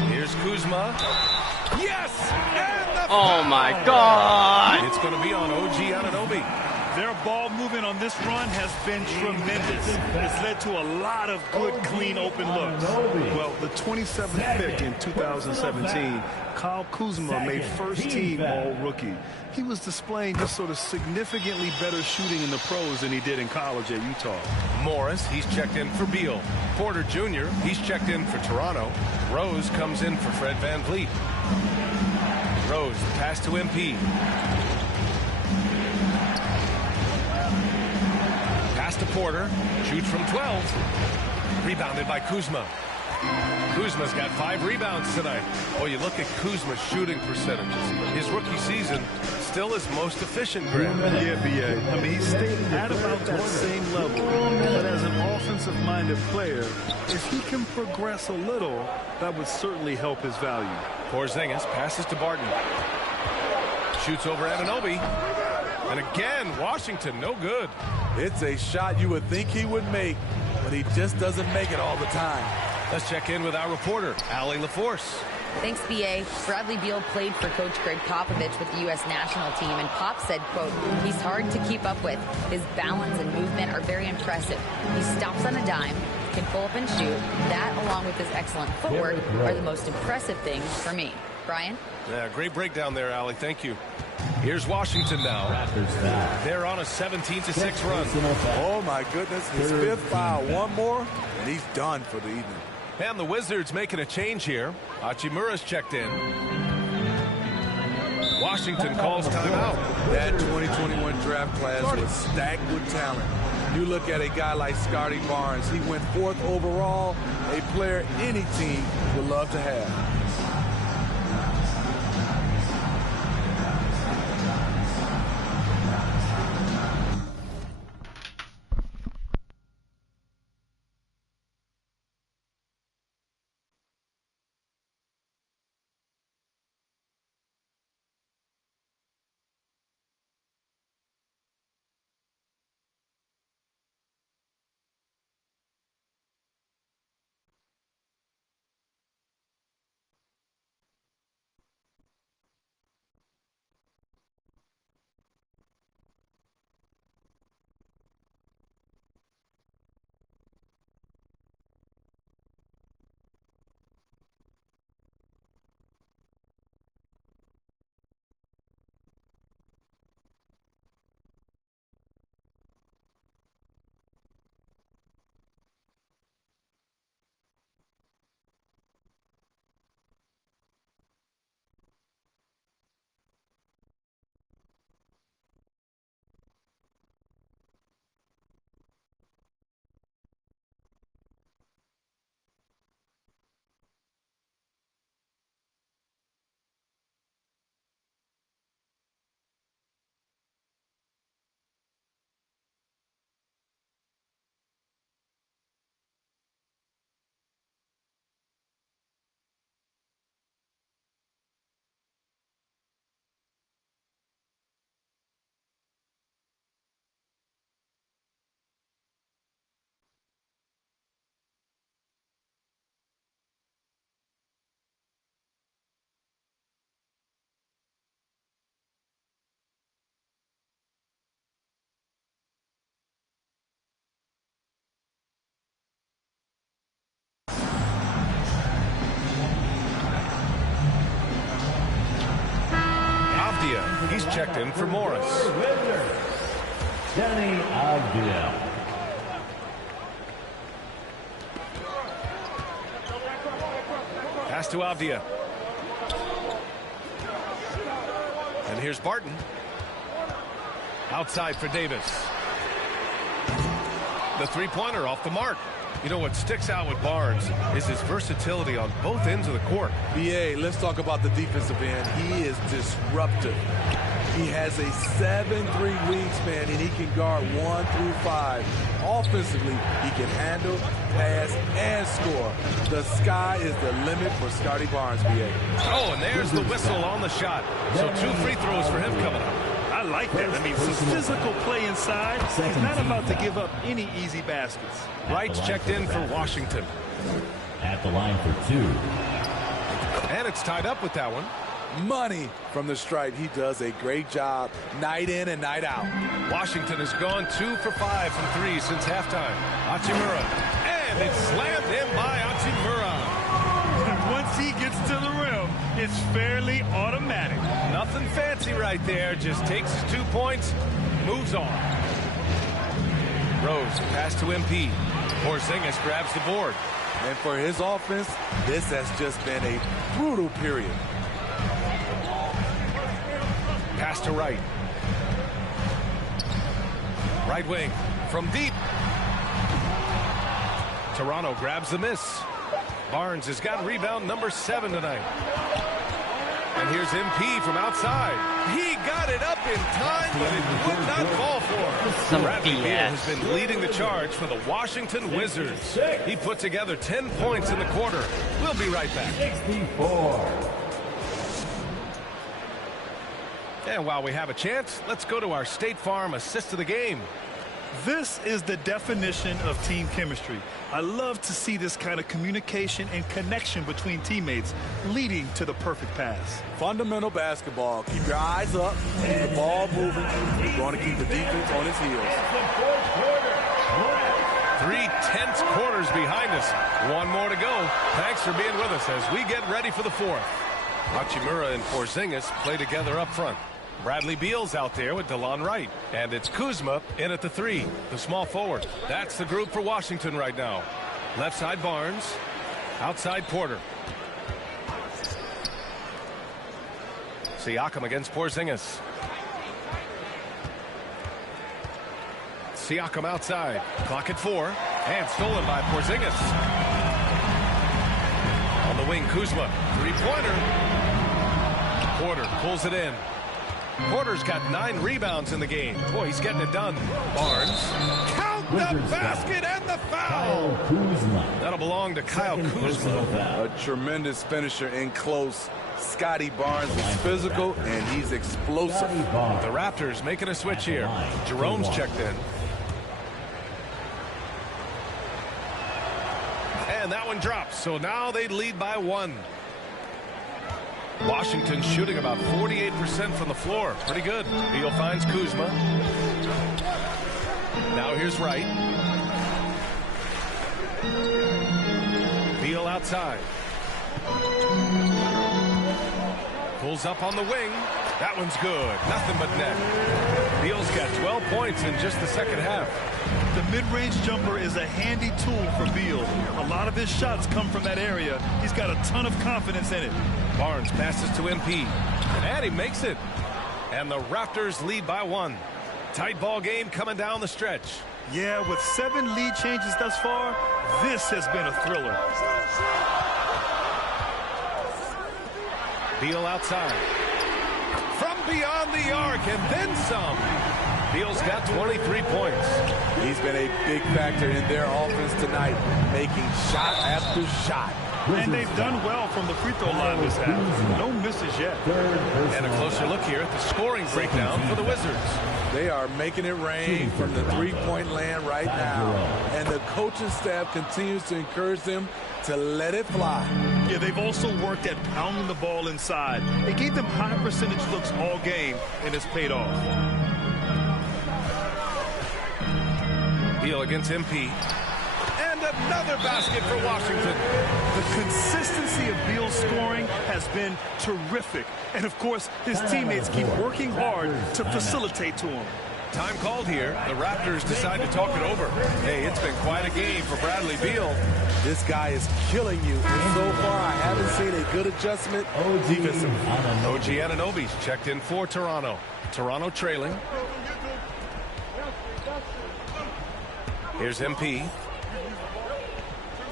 Here's Kuzma. Yes! And the oh, my God! It's going to be on OG Anunoby. Their ball movement on this run has been tremendous. It's led to a lot of good, clean, open looks. Well, the 27th pick in 2017, Kyle Kuzma made first-team All-Rookie. He was displaying just sort of significantly better shooting in the pros than he did in college at Utah. Morris, he's checked in for Beal. Porter Jr., he's checked in for Toronto. Rose comes in for Fred VanVleet. Rose, the pass to MP. Pass to Porter. Shoots from 12. Rebounded by Kuzma. Kuzma's got 5 rebounds tonight. Oh, you look at Kuzma's shooting percentages. His rookie season still his most efficient, Grant. Yeah, B.A. I mean, he stayed at about that same level. But as an offensive-minded player, if he can progress a little, that would certainly help his value. Porzingis passes to Barton. Shoots over Anunoby. And again, Washington, no good. It's a shot you would think he would make, but he just doesn't make it all the time. Let's check in with our reporter, Allie LaForce. Thanks, B.A. Bradley Beal played for Coach Greg Popovich with the U.S. national team, and Pop said, quote, he's hard to keep up with. His balance and movement are very impressive. He stops on a dime, can pull up and shoot. That, along with his excellent footwork, are the most impressive things for me. Brian? Yeah, great breakdown there, Allie. Thank you. Here's Washington now. They're on a 17-6 run. Oh, my goodness. His 5th foul. One more, and he's done for the evening. And the Wizards making a change here. Hachimura's checked in. Washington calls timeout. That 2021 draft class was stacked with talent. You look at a guy like Scotty Barnes. He went 4th overall, a player any team would love to have. He's checked in for Morris. Danny Avdia. Pass to Avdia. And here's Barton. Outside for Davis. The three-pointer off the mark. You know what sticks out with Barnes is his versatility on both ends of the court. BA, let's talk about the defensive end. He is disruptive. He has a 7'3" wingspan, and he can guard 1 through 5. Offensively, he can handle, pass, and score. The sky is the limit for Scotty Barnes, BA. Oh, and there's the whistle on the shot. So 2 free throws for him coming up. I like that. I mean, some physical play inside. He's not about to give up any easy baskets. Wright's checked in for Washington. At the line for 2. And it's tied up with that one. Money from the stripe. He does a great job night in and night out. Washington has gone 2 for 5 from 3 since halftime. Hachimura. And it's slammed in by Hachimura. Once he gets to the rim, it's fairly automatic. Nothing fancy right there. Just takes his 2 points, moves on. Rose, pass to MP. Porzingis grabs the board. And for his offense, this has just been a brutal period. Pass to Wright. Right wing from deep. Toronto grabs the miss. Barnes has got rebound number 7 tonight. And here's MP from outside. He got it up in time, but it would not fall for him. Bradley Beal has been leading the charge for the Washington Wizards. He put together 10 points in the quarter. We'll be right back. 64. And while we have a chance, let's go to our State Farm assist of the game. This is the definition of team chemistry. I love to see this kind of communication and connection between teammates leading to the perfect pass. Fundamental basketball. Keep your eyes up, keep the ball moving. You're going to keep the defense on its heels. 3 tense quarters behind us. 1 more to go. Thanks for being with us as we get ready for the 4th. Hachimura and Porzingis play together up front. Bradley Beal's out there with DeLon Wright. And it's Kuzma in at the 3, the small forward. That's the group for Washington right now. Left side Barnes. Outside Porter. Siakam against Porzingis. Siakam outside. Clock at 4. And stolen by Porzingis. On the wing, Kuzma. 3-pointer. Porter pulls it in. Porter's got 9 rebounds in the game. Boy, he's getting it done. Barnes. Count the basket and the foul. That'll belong to Kyle Kuzma. A tremendous finisher in close. Scotty Barnes is physical and he's explosive. The Raptors making a switch here. Jerome's checked in. And that one drops. So now they lead by 1. Washington shooting about 48% from the floor. Pretty good. Beal finds Kuzma. Now here's Wright. Beal outside. Pulls up on the wing. That one's good. Nothing but net. Beal's got 12 points in just the second half. The mid-range jumper is a handy tool for Beal. A lot of his shots come from that area. He's got a ton of confidence in it. Barnes passes to MP. And he makes it. And the Raptors lead by 1. Tight ball game coming down the stretch. Yeah, with 7 lead changes thus far, this has been a thriller. Beal outside. From beyond the arc and then some. Beal's got 23 points. He's been a big factor in their offense tonight, making shot after shot. And they've done well from the free throw line this half. No misses yet. And a closer look here at the scoring breakdown for the Wizards. They are making it rain from the three-point land right now. And the coaching staff continues to encourage them to let it fly. Yeah, they've also worked at pounding the ball inside. It gave them high percentage looks all game, and it's paid off. Beal against MP. And another basket for Washington. The consistency of Beal's scoring has been terrific. And, of course, his teammates keep working hard to facilitate to him. Time called here. The Raptors decide to talk it over. Hey, it's been quite a game for Bradley Beal. This guy is killing you. And so far, I haven't seen a good adjustment defensively. OG Anunoby's checked in for Toronto. Toronto trailing. Here's MP.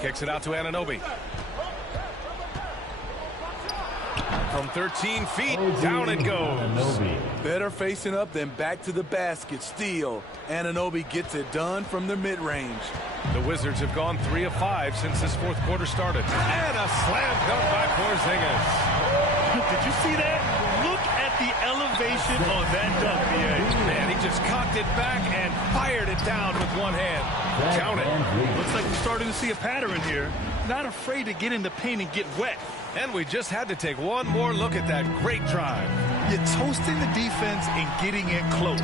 Kicks it out to Anunoby. From 13 feet, down it goes. Better facing up than back to the basket. Steal. Anunoby gets it done from the mid-range. The Wizards have gone 3 of 5 since this fourth quarter started. And a slam dunk by Porzingis. Did you see that? Look at the elevation on that dunk, BA. Man, he just cocked it back and fired it down with one hand. Count it. Looks like we're starting to see a pattern here. Not afraid to get in the paint and get wet. And we just had to take one more look at that great drive. You're toasting the defense and getting it close.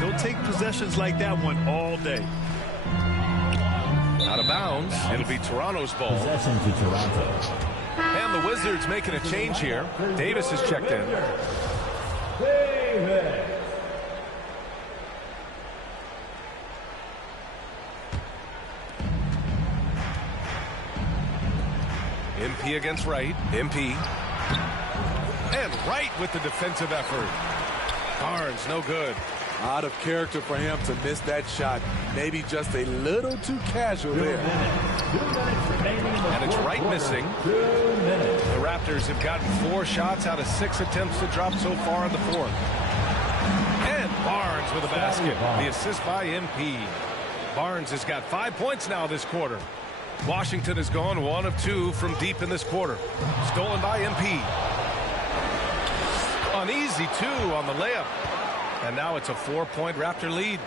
They'll take possessions like that one all day. Out of bounds. It'll be Toronto's ball. Possession to Toronto. And the Wizards making a change here. Davis is checked in. Davis. MP against Wright. MP. And Wright with the defensive effort. Barnes, no good. Out of character for him to miss that shot. Maybe just a little too casual there. And it's Wright missing. The Raptors have gotten 4 shots out of 6 attempts to drop so far in the fourth. And Barnes with a basket. The assist by MP. Barnes has got 5 points now this quarter. Washington has gone 1 of 2 from deep in this quarter. Stolen by MP. An easy 2 on the layup. And now it's a 4-point Raptor lead.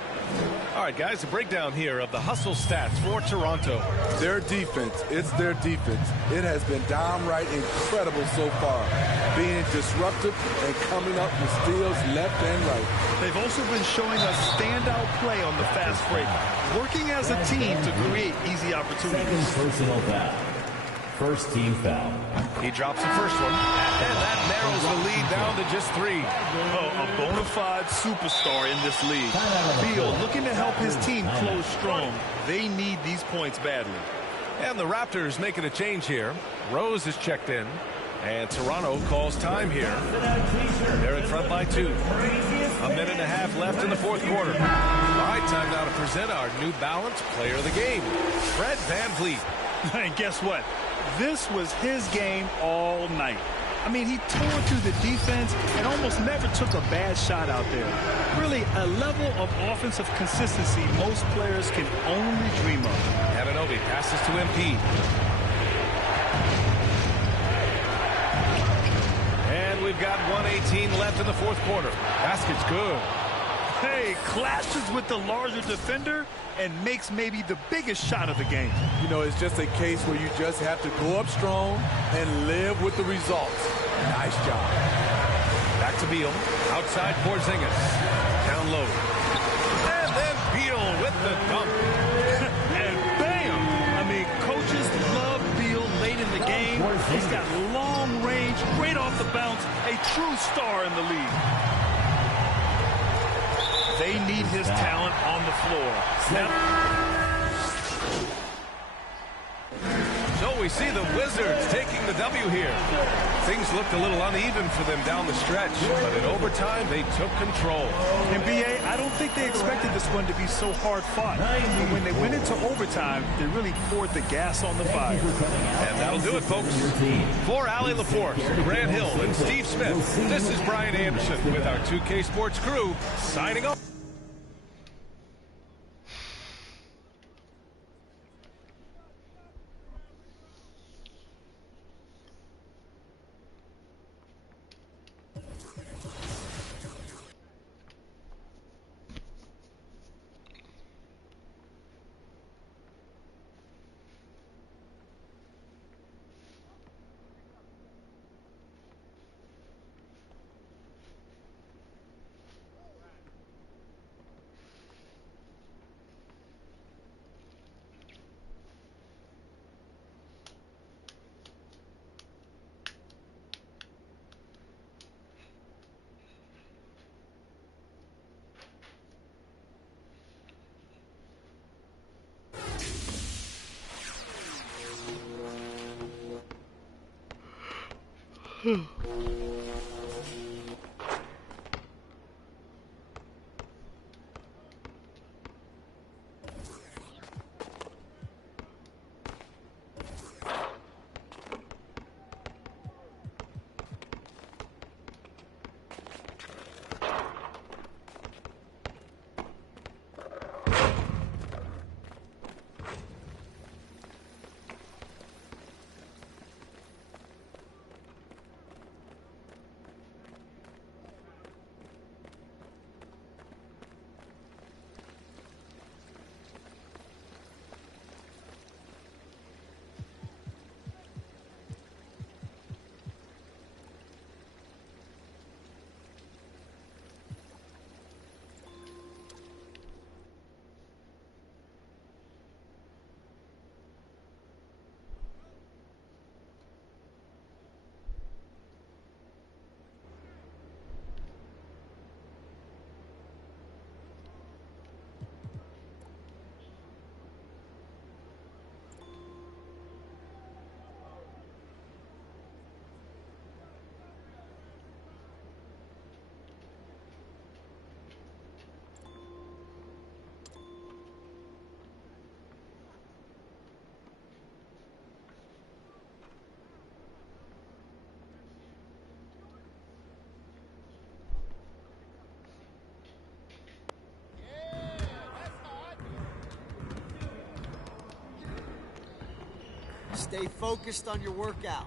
All right, guys, a breakdown here of the hustle stats for Toronto. Their defense, it's their defense. It has been downright incredible so far. Being disruptive and coming up with steals left and right. They've also been showing a standout play on the fast break. Working as a team to create easy opportunities. Second personal foul. First team foul. He drops the first one. And that narrows the lead down to just 3. Oh, a bona fide superstar in this league. Beal looking to help his team close strong. They need these points badly. And the Raptors making a change here. Rose is checked in. And Toronto calls time here. They're in front by 2. A minute and a half left in the fourth quarter. All right, time now to present our New Balance Player of the Game, Fred VanVleet. And guess what? This was his game all night. I mean, he tore through the defense and almost never took a bad shot out there. Really, a level of offensive consistency most players can only dream of. Anunoby passes to MP. And we've got 1:18 left in the fourth quarter. Basket's good. Hey, clashes with the larger defender and makes maybe the biggest shot of the game. You know, it's just a case where you just have to go up strong and live with the results. Nice job. Back to Beal. Outside Porzingis. Down low. And then Beal with the dunk. And bam! I mean, coaches love Beal late in the game. He's got long range, great off the bounce, a true star in the league. They need his talent on the floor. So we see the Wizards taking the W here. Things looked a little uneven for them down the stretch, but in overtime, they took control. And BA, I don't think they expected this one to be so hard fought. But when they went into overtime, they really poured the gas on the fire. And that'll do it, folks. For Allie LaForce, Grant Hill, and Steve Smith, this is Brian Anderson with our 2K Sports crew, signing off. Stay focused on your workout.